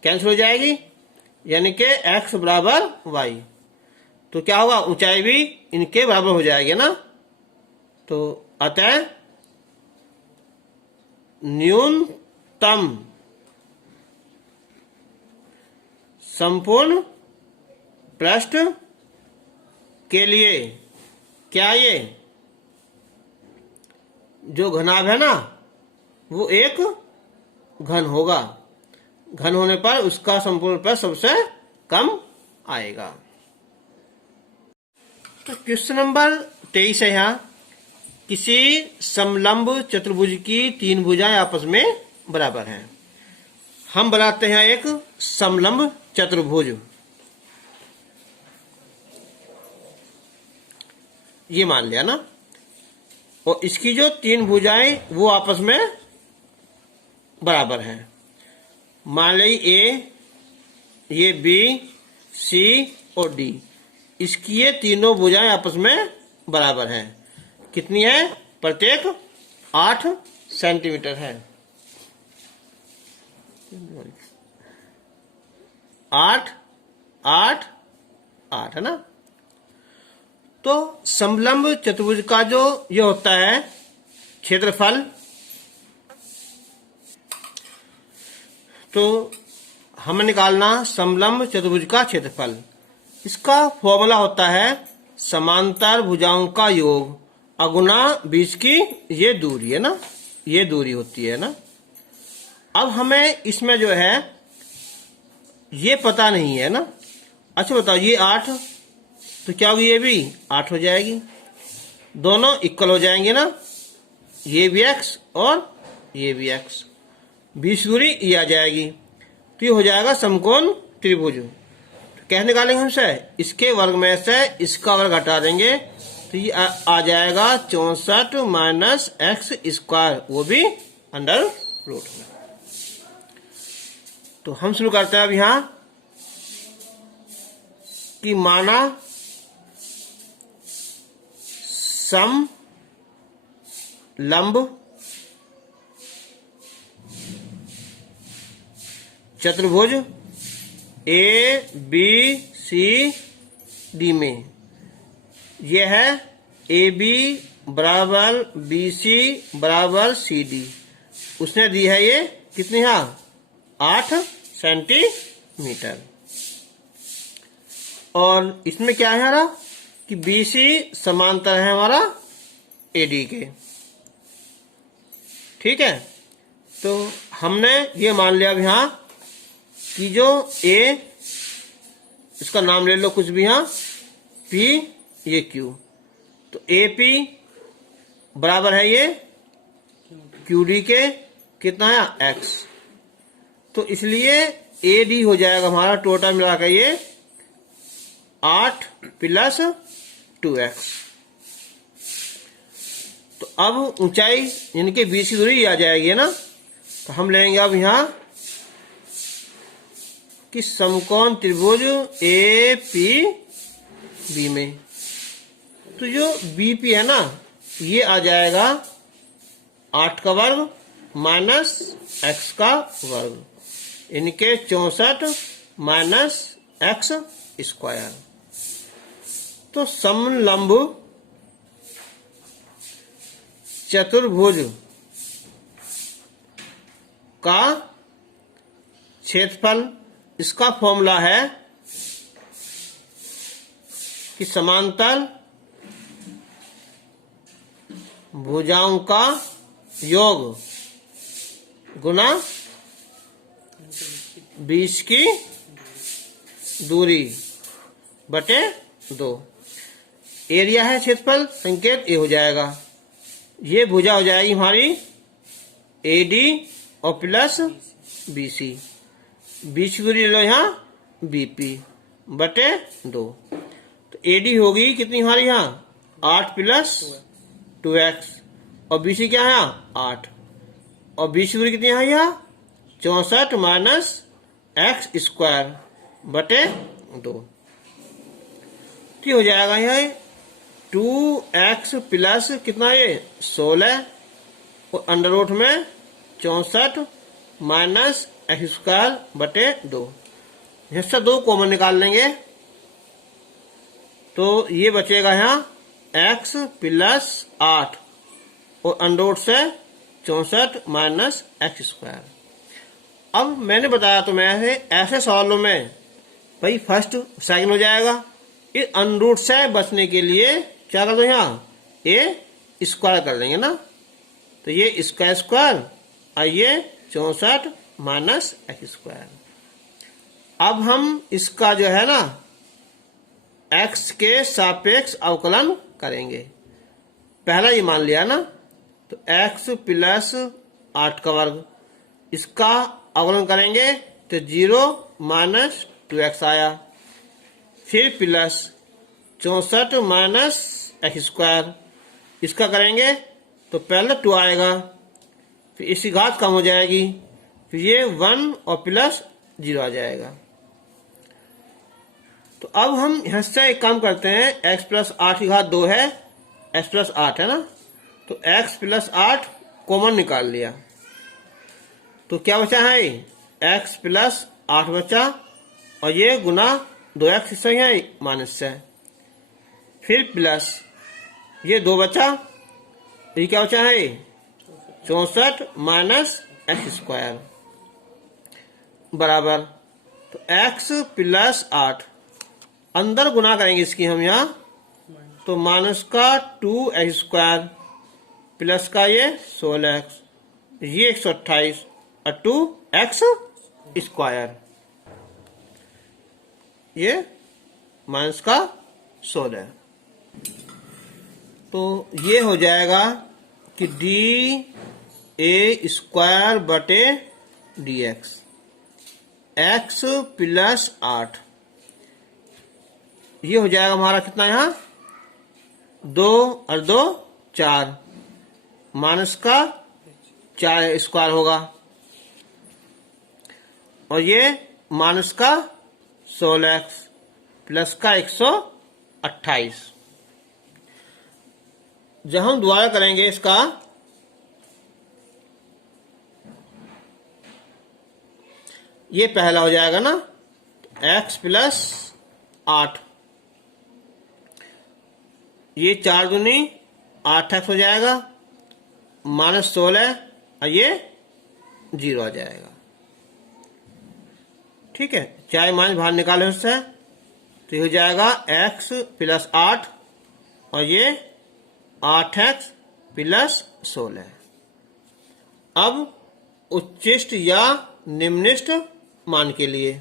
कैंसिल हो जाएगी, यानी कि x बराबर y। तो क्या होगा? ऊंचाई भी इनके बराबर हो जाएगी ना। तो अतः न्यूनतम संपूर्ण पृष्ठ के लिए क्या ये जो घनाभ है ना वो एक घन होगा। घन होने पर उसका संपूर्ण पृष्ठ सबसे कम आएगा। तो क्वेश्चन नंबर 23 है यहाँ, किसी समलंब चतुर्भुज की 3 भुजाएं आपस में बराबर हैं। हम बनाते हैं एक समलंब चतुर्भुज। ये मान लिया ना, और इसकी जो 3 भुजाएं वो आपस में बराबर हैं। मान ली ए, ये बी, सी और डी, इसकी ये तीनों भुजाएं आपस में बराबर हैं। कितनी है? प्रत्येक 8 सेंटीमीटर है। 8, 8, 8 है ना। तो समलंब चतुर्भुज का जो ये होता है क्षेत्रफल, तो हमें निकालना समलंब चतुर्भुज का क्षेत्रफल। इसका फॉर्मूला होता है समांतर भुजाओं का योग अगुना बीच की ये दूरी है ना, ये दूरी होती है ना। अब हमें इसमें जो है ये पता नहीं है ना। अच्छा बताओ, ये 8 तो क्या होगी? ये भी 8 हो जाएगी, दोनों इक्वल हो जाएंगे ना। ये भी x और ये भी x, बीच दूरी ये आ जाएगी, तो ये हो जाएगा समकोण त्रिभुज। तो कैसे निकालेंगे हमसे? इसके वर्ग में से इसका वर्ग हटा देंगे, तो ये आ जाएगा 64 माइनस एक्स स्क्वायर, वो भी अंडर रूट में। तो हम शुरू करते हैं अब यहां कि माना समलंब चतुर्भुज ए बी सी डी में यह है ए बी बराबर बी सी बराबर सी डी। उसने दी है ये कितनी है? 8 सेंटीमीटर। और इसमें क्या है हमारा कि बी सी समांतर है हमारा ए डी के। ठीक है, तो हमने ये मान लिया अब यहां कि जो ए, इसका नाम ले लो कुछ भी, यहां पी, ये क्यू, तो ए पी बराबर है ये क्यू डी के कितना है? एक्स। तो इसलिए ए डी हो जाएगा हमारा टोटल मिलाकर ये 8 प्लस 2x। तो अब ऊंचाई यानी कि बीच की दूरी आ जाएगी ना। तो हम लेंगे अब यहां कि समकोण त्रिभुज ए पी बी में, तो जो बी पी है ना ये आ जाएगा 8 का वर्ग माइनस एक्स का वर्ग, इनके 64 माइनस एक्स स्क्वायर। तो समलंब चतुर्भुज का क्षेत्रफल, इसका फॉर्मूला है कि समांतर भुजाओं का योग गुना बीच की दूरी बटे 2। एरिया है क्षेत्रफल, संकेत ए हो जाएगा। ये भुजा हो जाएगी हमारी ए डी और प्लस बी सी, बीच की दूरी ले लो यहाँ बी पी बटे 2। तो ए डी होगी कितनी हमारी यहाँ 8 प्लस 2x, और बी सी क्या है यहाँ 8, और बीच की दूरी कितनी है यहाँ 64 माइनस एक्स स्क्वायर बटे 2। तो ये हो जाएगा यहाँ 2x प्लस कितना ये 16 और अंडर रूट में 64 माइनस एक्स स्क्वायर बटे 2। हिस्सा 2 कॉमन निकाल लेंगे तो ये बचेगा यहाँ x प्लस 8 और अंडर रूट से 64 माइनस एक्स स्क्वायर। अब मैंने बताया तुम्हें ऐसे सवालों में भाई फर्स्ट सेकंड हो जाएगा। ये अंडर रूट से बचने के लिए क्या कर दो, यहाँ ये स्क्वायर कर लेंगे ना, तो ये इसका स्क्वायर और ये 64 माइनस एक्स स्क्वायर। अब हम इसका जो है ना x के सापेक्ष अवकलन करेंगे। पहला ये मान लिया ना, तो x प्लस 8 का वर्ग, इसका अवकलन करेंगे तो 0 माइनस 2x आया, फिर प्लस 64 माइनस एक्स स्क्वायर, इसका करेंगे तो पहले 2 आएगा, फिर इसकी घात कम हो जाएगी, फिर ये 1 और प्लस 0 आ जाएगा। तो अब हम यहाँ से एक काम करते हैं, x प्लस 8 की घात 2 है, x प्लस 8 है ना, तो x प्लस 8 कॉमन निकाल लिया तो क्या बचा है x प्लस 8 बचा और ये गुना 2x सही है माइनस से, फिर प्लस ये 2 बचा, ये क्या बचा है 64 माइनस एक्स स्क्वायर बराबर, तो x प्लस 8 अंदर गुना करेंगे इसकी हम यहाँ, तो माइनस का 2x स्क्वायर प्लस का ये 16x, ये 128 और 2x स्क्वायर, ये माइनस का 16। तो ये हो जाएगा कि डी ए स्क्वायर बटे डी एक्स, एक्स प्लस 8, ये हो जाएगा हमारा कितना यहाँ 2 और 2 4, माइनस का 4 स्क्वायर होगा और ये माइनस का 16x प्लस का 128। जब हम दोबारा करेंगे इसका, ये पहला हो जाएगा ना x प्लस 8, ये 4 दूनी 8x हो जाएगा, माइनस 16 और ये 0 आ जाएगा। ठीक है, चाहे माइनस बाहर निकाले उससे, तो ये हो जाएगा x प्लस 8 और ये 8x प्लस 16। अब उच्चिष्ट या निम्निष्ट मान के लिए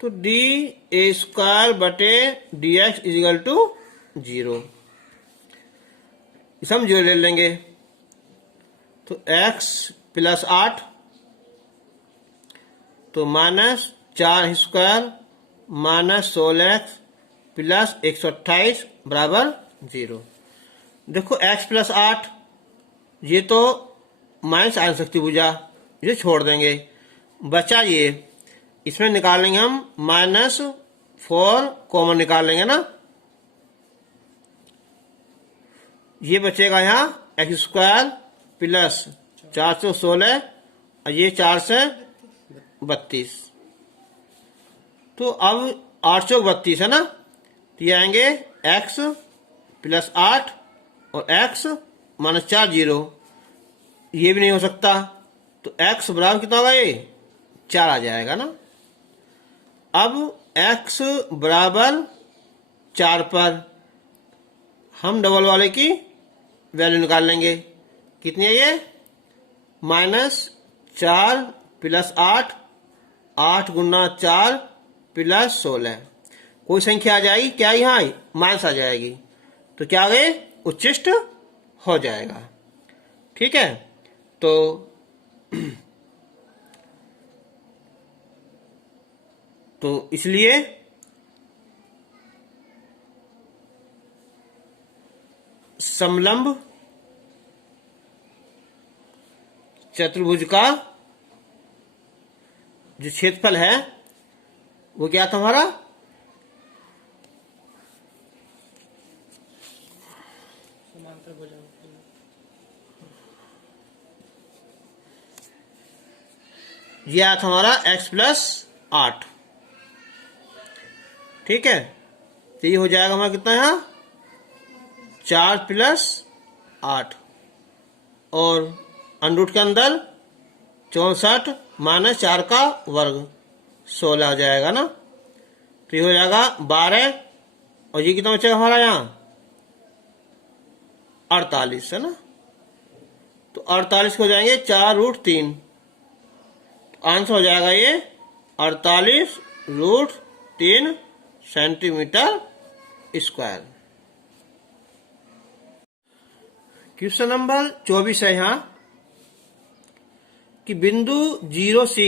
तो डी ए स्क्वायर बटे डी एक्स इजिकल टू 0, इसे हम 0 ले लेंगे, तो x प्लस 8 तो minus 4 square minus 16x plus 128 बराबर 0। देखो x प्लस 8 ये तो माइनस आ सकती भुजा, ये छोड़ देंगे, बचा ये, इसमें निकालेंगे हम -4 कॉमन निकाल लेंगे ना, ये बचेगा यहाँ एक्स स्क्वायर प्लस 416 और ये 4 से 32, तो अब 8 चौक 32 है ना, तो ये आएंगे x प्लस 8 और x माइनस 4 0, ये भी नहीं हो सकता, तो x बराबर कितना होगा, ये 4 आ जाएगा ना। अब x बराबर 4 पर हम डबल वाले की वैल्यू निकाल लेंगे, कितनी है ये -4 प्लस 8, 8 गुना 4 प्लस 16, कोई संख्या आ जाएगी क्या, यहाँ माइनस आ जाएगी, तो क्या आ गए उच्चिष्ट हो जाएगा। ठीक है, तो इसलिए समलंब चतुर्भुज का जो क्षेत्रफल है वो क्या था हमारा, ये आया था हमारा x+8। ठीक है, तो ये हो जाएगा हमारा कितना यहाँ 4+8 और अंडरूट के अंदर 64 माइनस 4 का वर्ग 16 हो जाएगा ना। तो ये हो जाएगा 12 और ये कितना बचेगा हमारा यहाँ 48 है ना। तो 48 को हो जाएंगे 4√3, तो आंसर हो जाएगा ये 48√3 सेंटीमीटर स्क्वायर। क्वेश्चन नंबर 24 है यहाँ कि बिंदु 0C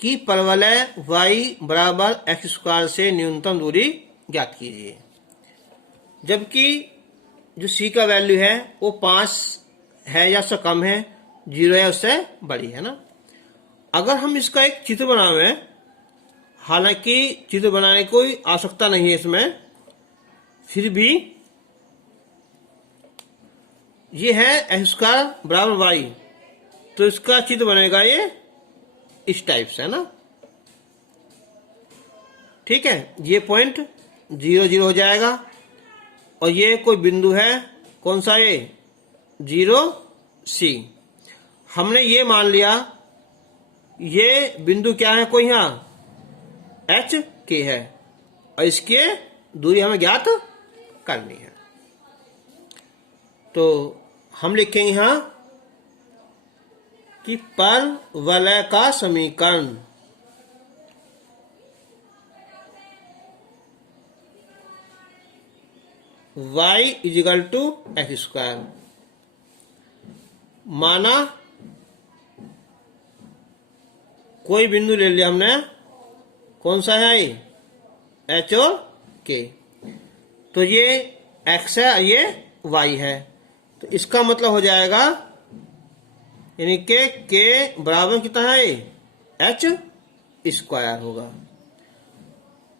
की परवलय y बराबर x² से न्यूनतम दूरी ज्ञात कीजिए। जबकि जो C का वैल्यू है वो 5 है या उससे कम है, 0 है उससे बड़ी है ना। अगर हम इसका एक चित्र बनावे, हालांकि चित्र बनाने की कोई आवश्यकता नहीं है इसमें, फिर भी ये है x² बराबर y, तो इसका चित्र बनेगा ये इस टाइप से है ना। ठीक है, ये पॉइंट 0 0 हो जाएगा और ये कोई बिंदु है, कौन सा ये 0C। हमने ये मान लिया ये बिंदु क्या है, कोई यहाँ HK है और इसके दूरी हमें ज्ञात करनी है। तो हम लिखेंगे यहाँ कि परवलय का समीकरण y = x²। माना कोई बिंदु ले लिया हमने, कौन सा है ये H और K, तो ये x है ये y है, तो इसका मतलब हो जाएगा यानी कि K बराबर कितना है H² होगा।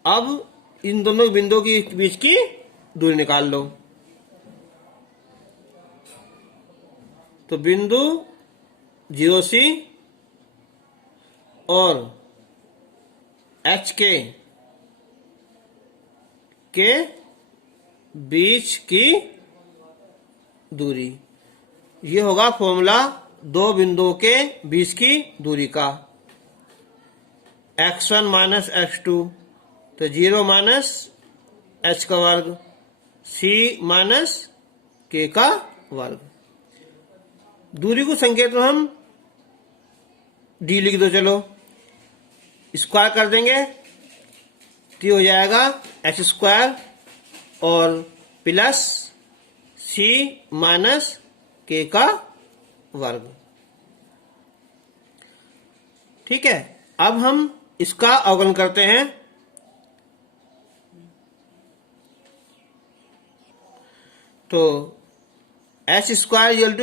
अब इन दोनों बिंदुओं के बीच की दूरी निकाल लो। तो बिंदु 0C और HK के बीच की दूरी, ये होगा फॉर्मूला दो बिंदुओं के बीच की दूरी का, x1 माइनस x2, तो 0 माइनस h का वर्ग, c माइनस k का वर्ग। दूरी को संकेत में हम d लिख दो, चलो स्क्वायर कर देंगे तो हो जाएगा h² और प्लस c माइनस k का वर्ग। ठीक है, अब हम इसका अवकलन करते हैं। तो h²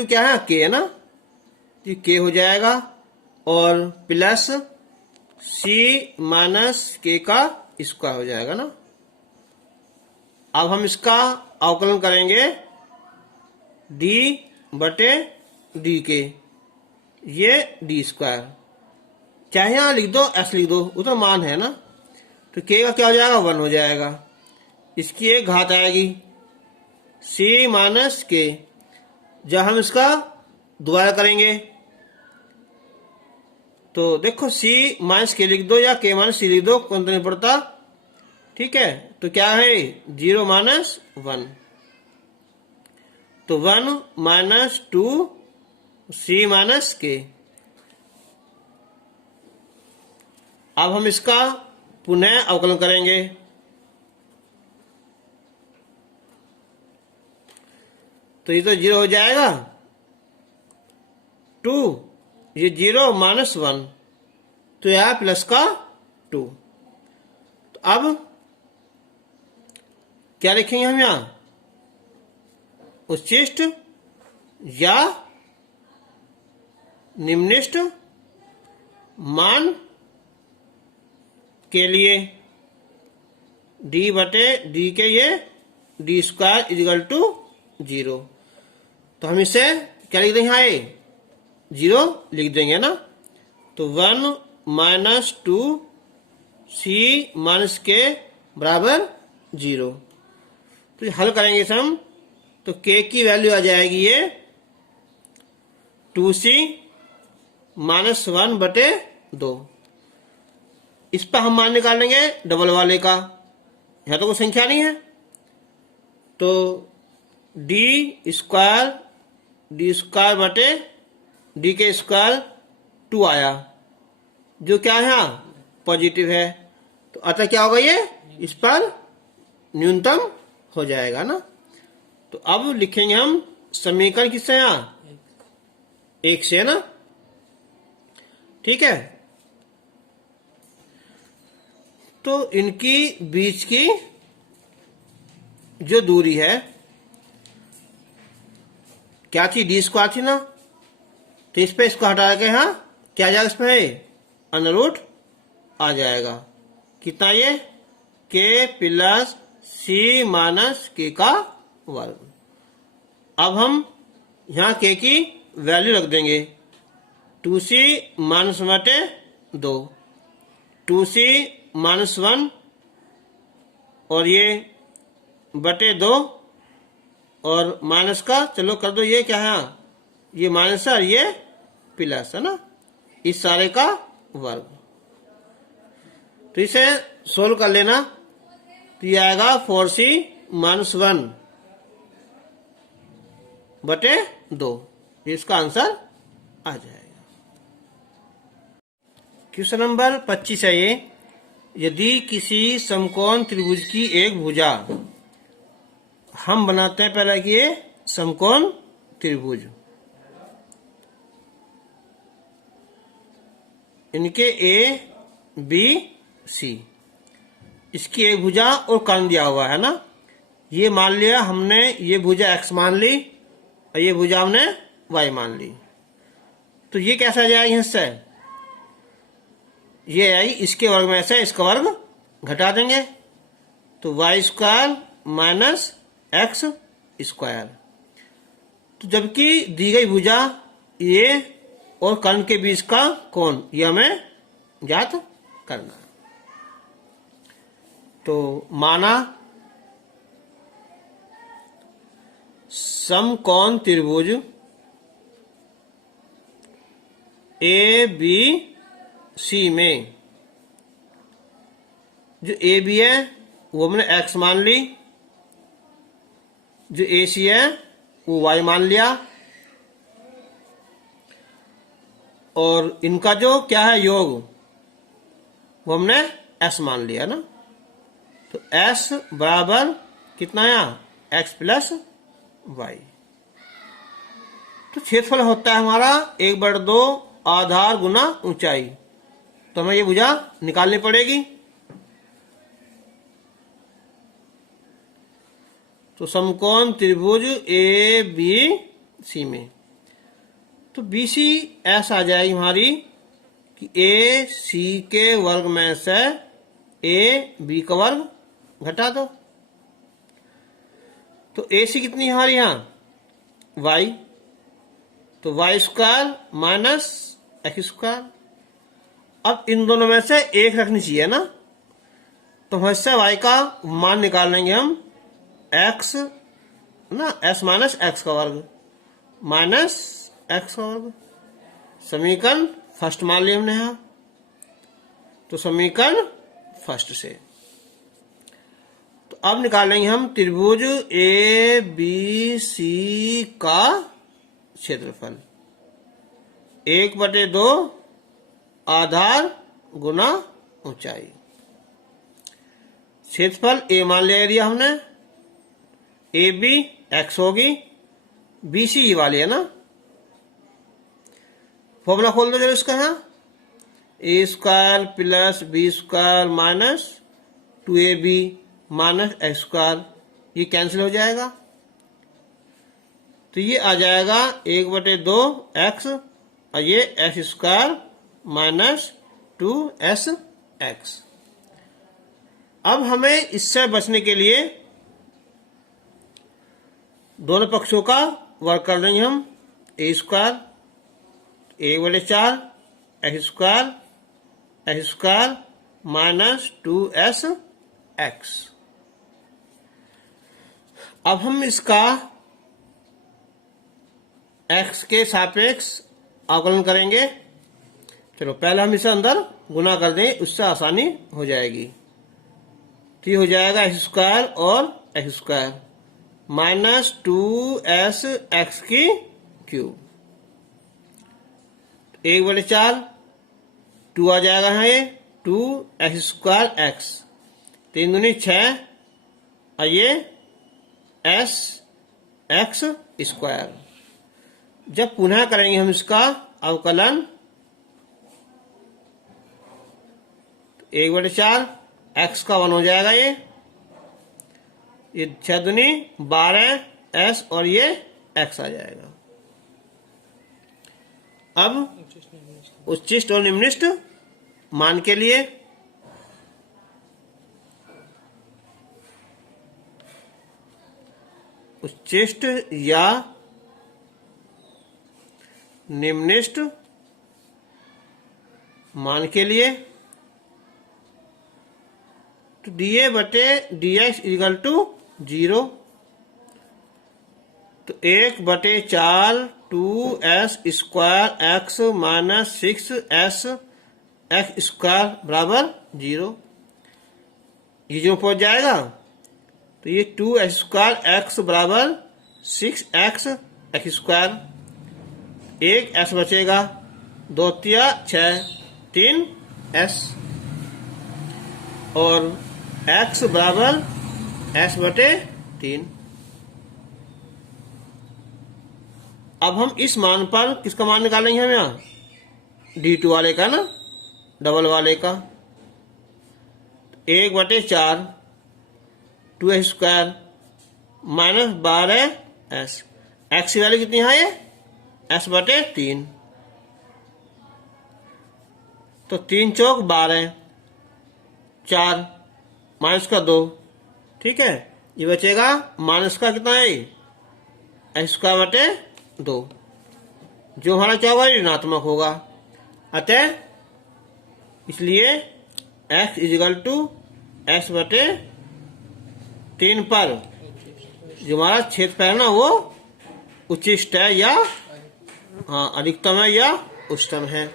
= क्या है k है ना, तो k हो जाएगा और प्लस c माइनस k का स्क्वायर हो जाएगा ना। अब हम इसका अवकलन करेंगे d/dk, ये d², चाहे यहां लिख दो s लिख दो, उतना मान है ना। तो k का क्या हो जाएगा 1 हो जाएगा, इसकी एक घात आएगी c माइनस k। जब हम इसका दोबारा करेंगे तो देखो c माइनस k लिख दो या k माइनस c लिख दो, कोई नहीं पड़ता। ठीक है, तो क्या है 0 माइनस 1, तो 1 माइनस 2 c माइनस k। अब हम इसका पुनः अवकलन करेंगे। तो ये तो 0 हो जाएगा, 2 ये 0 माइनस 1, तो यह प्लस का 2। तो अब क्या लिखेंगे हम यहां, उच्छिष्ट या निम्नलिखित मान के लिए डी बटे डी के ये डी स्क्वायर इजिकल टू 0। तो हम इसे क्या लिख देंगे? यहाँ 0 लिख देंगे ना। तो 1 माइनस 2 सी माइनस के बराबर 0। तो हल करेंगे इसे हम, तो के की वैल्यू आ जाएगी ये 2c माइनस 1 बटे 2। इस पर हम मान निकालेंगे डबल वाले का, यहाँ तो कोई संख्या नहीं है। तो डी स्क्वायर बटे डी के स्क्वायर 2 आया, जो क्या है यहाँ पॉजिटिव है। तो अतः क्या होगा ये इस पर न्यूनतम हो जाएगा ना। तो अब लिखेंगे हम समीकरण किससे? यहाँ 1 से ना, ठीक है। तो इनकी बीच की जो दूरी है क्या थी? डी स्क्वायर थी ना। तो इस पे इसको हटा के यहाँ क्या आ जाएगा? इसमें अंडररूट आ जाएगा। कितना ये? के प्लस सी माइनस के का वर्ग। अब हम यहाँ के की वैल्यू रख देंगे 2c माइनस बटे 2, 2c माइनस 1 और ये बटे 2 और माइनस का चलो कर दो, ये क्या है? ये माइनस है और ये प्लस है ना, इस सारे का वर्ग। तो इसे सोल्व कर लेना। तो ये आएगा 4c माइनस 1 बटे 2। इसका आंसर आ जाएगा। क्वेश्चन नंबर 25 है ये। यदि किसी समकोण त्रिभुज की एक भुजा, हम बनाते हैं पहले कि ये समकोण त्रिभुज, इनके ए बी सी, इसकी एक भुजा और कर्ण दिया हुआ है ना। ये मान लिया हमने, ये भुजा x मान ली और ये भुजा हमने y मान ली। तो ये कैसा आ जाएगा? यहाँ से ये आई इसके वर्ग में से इसका वर्ग घटा देंगे, तो y square minus X square. तो जबकि दी गई भुजा ये और कर्ण के बीच का कोण ये हमें ज्ञात करना है। तो माना समकोण त्रिभुज ए बी सी में जो ए बी है वो हमने x मान ली, जो ए सी है वो y मान लिया, और इनका जो क्या है योग वो हमने s मान लिया ना। तो s बराबर कितना है? x plus Y. तो क्षेत्रफल होता है हमारा 1/2 आधार गुना ऊंचाई। तो हमें ये भुजा निकालनी पड़ेगी। तो समकोण त्रिभुज ए बी सी में तो बी सी ऐसा आ जाएगी हमारी कि ए सी के वर्ग में से ए बी का वर्ग घटा दो। तो ए सी कितनी है हमारी यहाँ वाई, तो Y square minus X square. अब इन दोनों में से एक रखनी चाहिए ना, तो हम इससे वाई का मान निकाल लेंगे हम एक्स ना, एस माइनस एक्स का वर्ग माइनस एक्स का वर्ग। समीकरण फर्स्ट मान लिया हमने यहाँ, तो समीकरण फर्स्ट से। तो अब निकालेंगे हम त्रिभुज ए बी सी का क्षेत्रफल 1/2 आधार गुना ऊंचाई। क्षेत्रफल ए मान ले लिया हमने, ए बी एक्स होगी, बी सी वाली है ना। फॉर्मूला खोल दो जरा इसका, है A square plus B square minus 2ab minus X square, ये कैंसिल हो जाएगा। तो ये आ जाएगा 1/2 एक्स और ये x square minus 2s X. अब हमें इससे बचने के लिए दोनों पक्षों का वर्ग कर लेंगे हम। A square 1/4 X square minus 2s X. अब हम इसका x के सापेक्ष अवकलन करेंगे। चलो पहले हम इसे अंदर गुना कर दें, उससे आसानी हो जाएगी। तो ये हो जाएगा एक्स स्क्वायर और x square minus 2s x की क्यूब। 1/4 2 आ जाएगा यहाँ, ये 2 एक्स स्क्वायर एक्स, 3 दूनी 6 और ये s एक्स स्क्वायर। जब पुनः करेंगे हम इसका अवकलन, 1/4 एक्स का 1 हो जाएगा, ये 6 दूनी 12 s और ये x आ जाएगा। अब उच्चिष्ट और निम्निष्ट मान के लिए उच्चिष्ट या निम्निष्ट मान के लिए तो dA बटे dx इक्वल टू 0। तो 1/4 2s square x minus 6s x square बराबर 0। ये जो पहुंच जाएगा तो ये 2s स्क्वायर एक्स बराबर 6x एक्स स्क्वायर, 1 s बचेगा, 2 तिया 6 3s और x बराबर s/3। अब हम इस मान पर किसका मान निकालेंगे हम यहाँ D2 वाले का ना, डबल वाले का। 1/4 2s square minus 12s, x की वैल्यू कितनी है ये s/3। तो 3 चौक 12, 4 माइनस का 2, ठीक है। ये बचेगा माइनस का कितना है एक्स स्क्वायर 2, जो हमारा क्या होगा ऋणात्मक होगा। अतः इसलिए x इजिकल टू s/3 पर जो हमारा क्षेत्रफल है ना वो उच्चिष्ट है या अधिकतम है या उच्चतम है।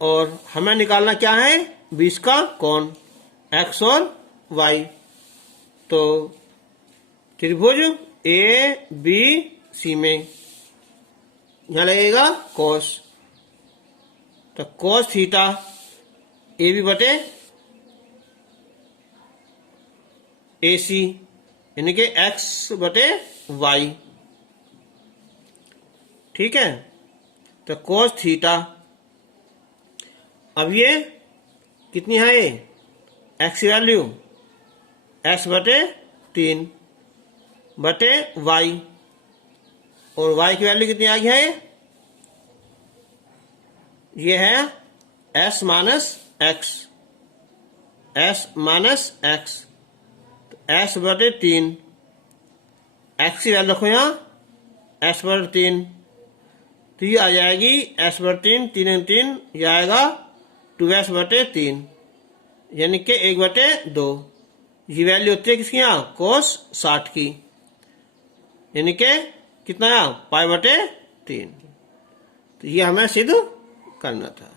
और हमें निकालना क्या है बीच का कोण x और y। तो त्रिभुज ABC में यहां लगेगा cos, तो cos थीटा AB बटे AC यानी कि x/y, ठीक है। तो cos थीटा, अब ये कितनी है ये x की वैल्यू s/3 बटे y, और y की वैल्यू कितनी आ गई है ये है s माइनस एक्स, तो s/3, x की वैल्यू रखो यहाँ s/3, तो ये आ जाएगी s/3, 3 ये आएगा 2s/3 यानी कि 1/2। ये वैल्यू होती है किसकी यहाँ cos 60 की, यानी कि कितना π/3। तो ये हमें सिद्ध करना था।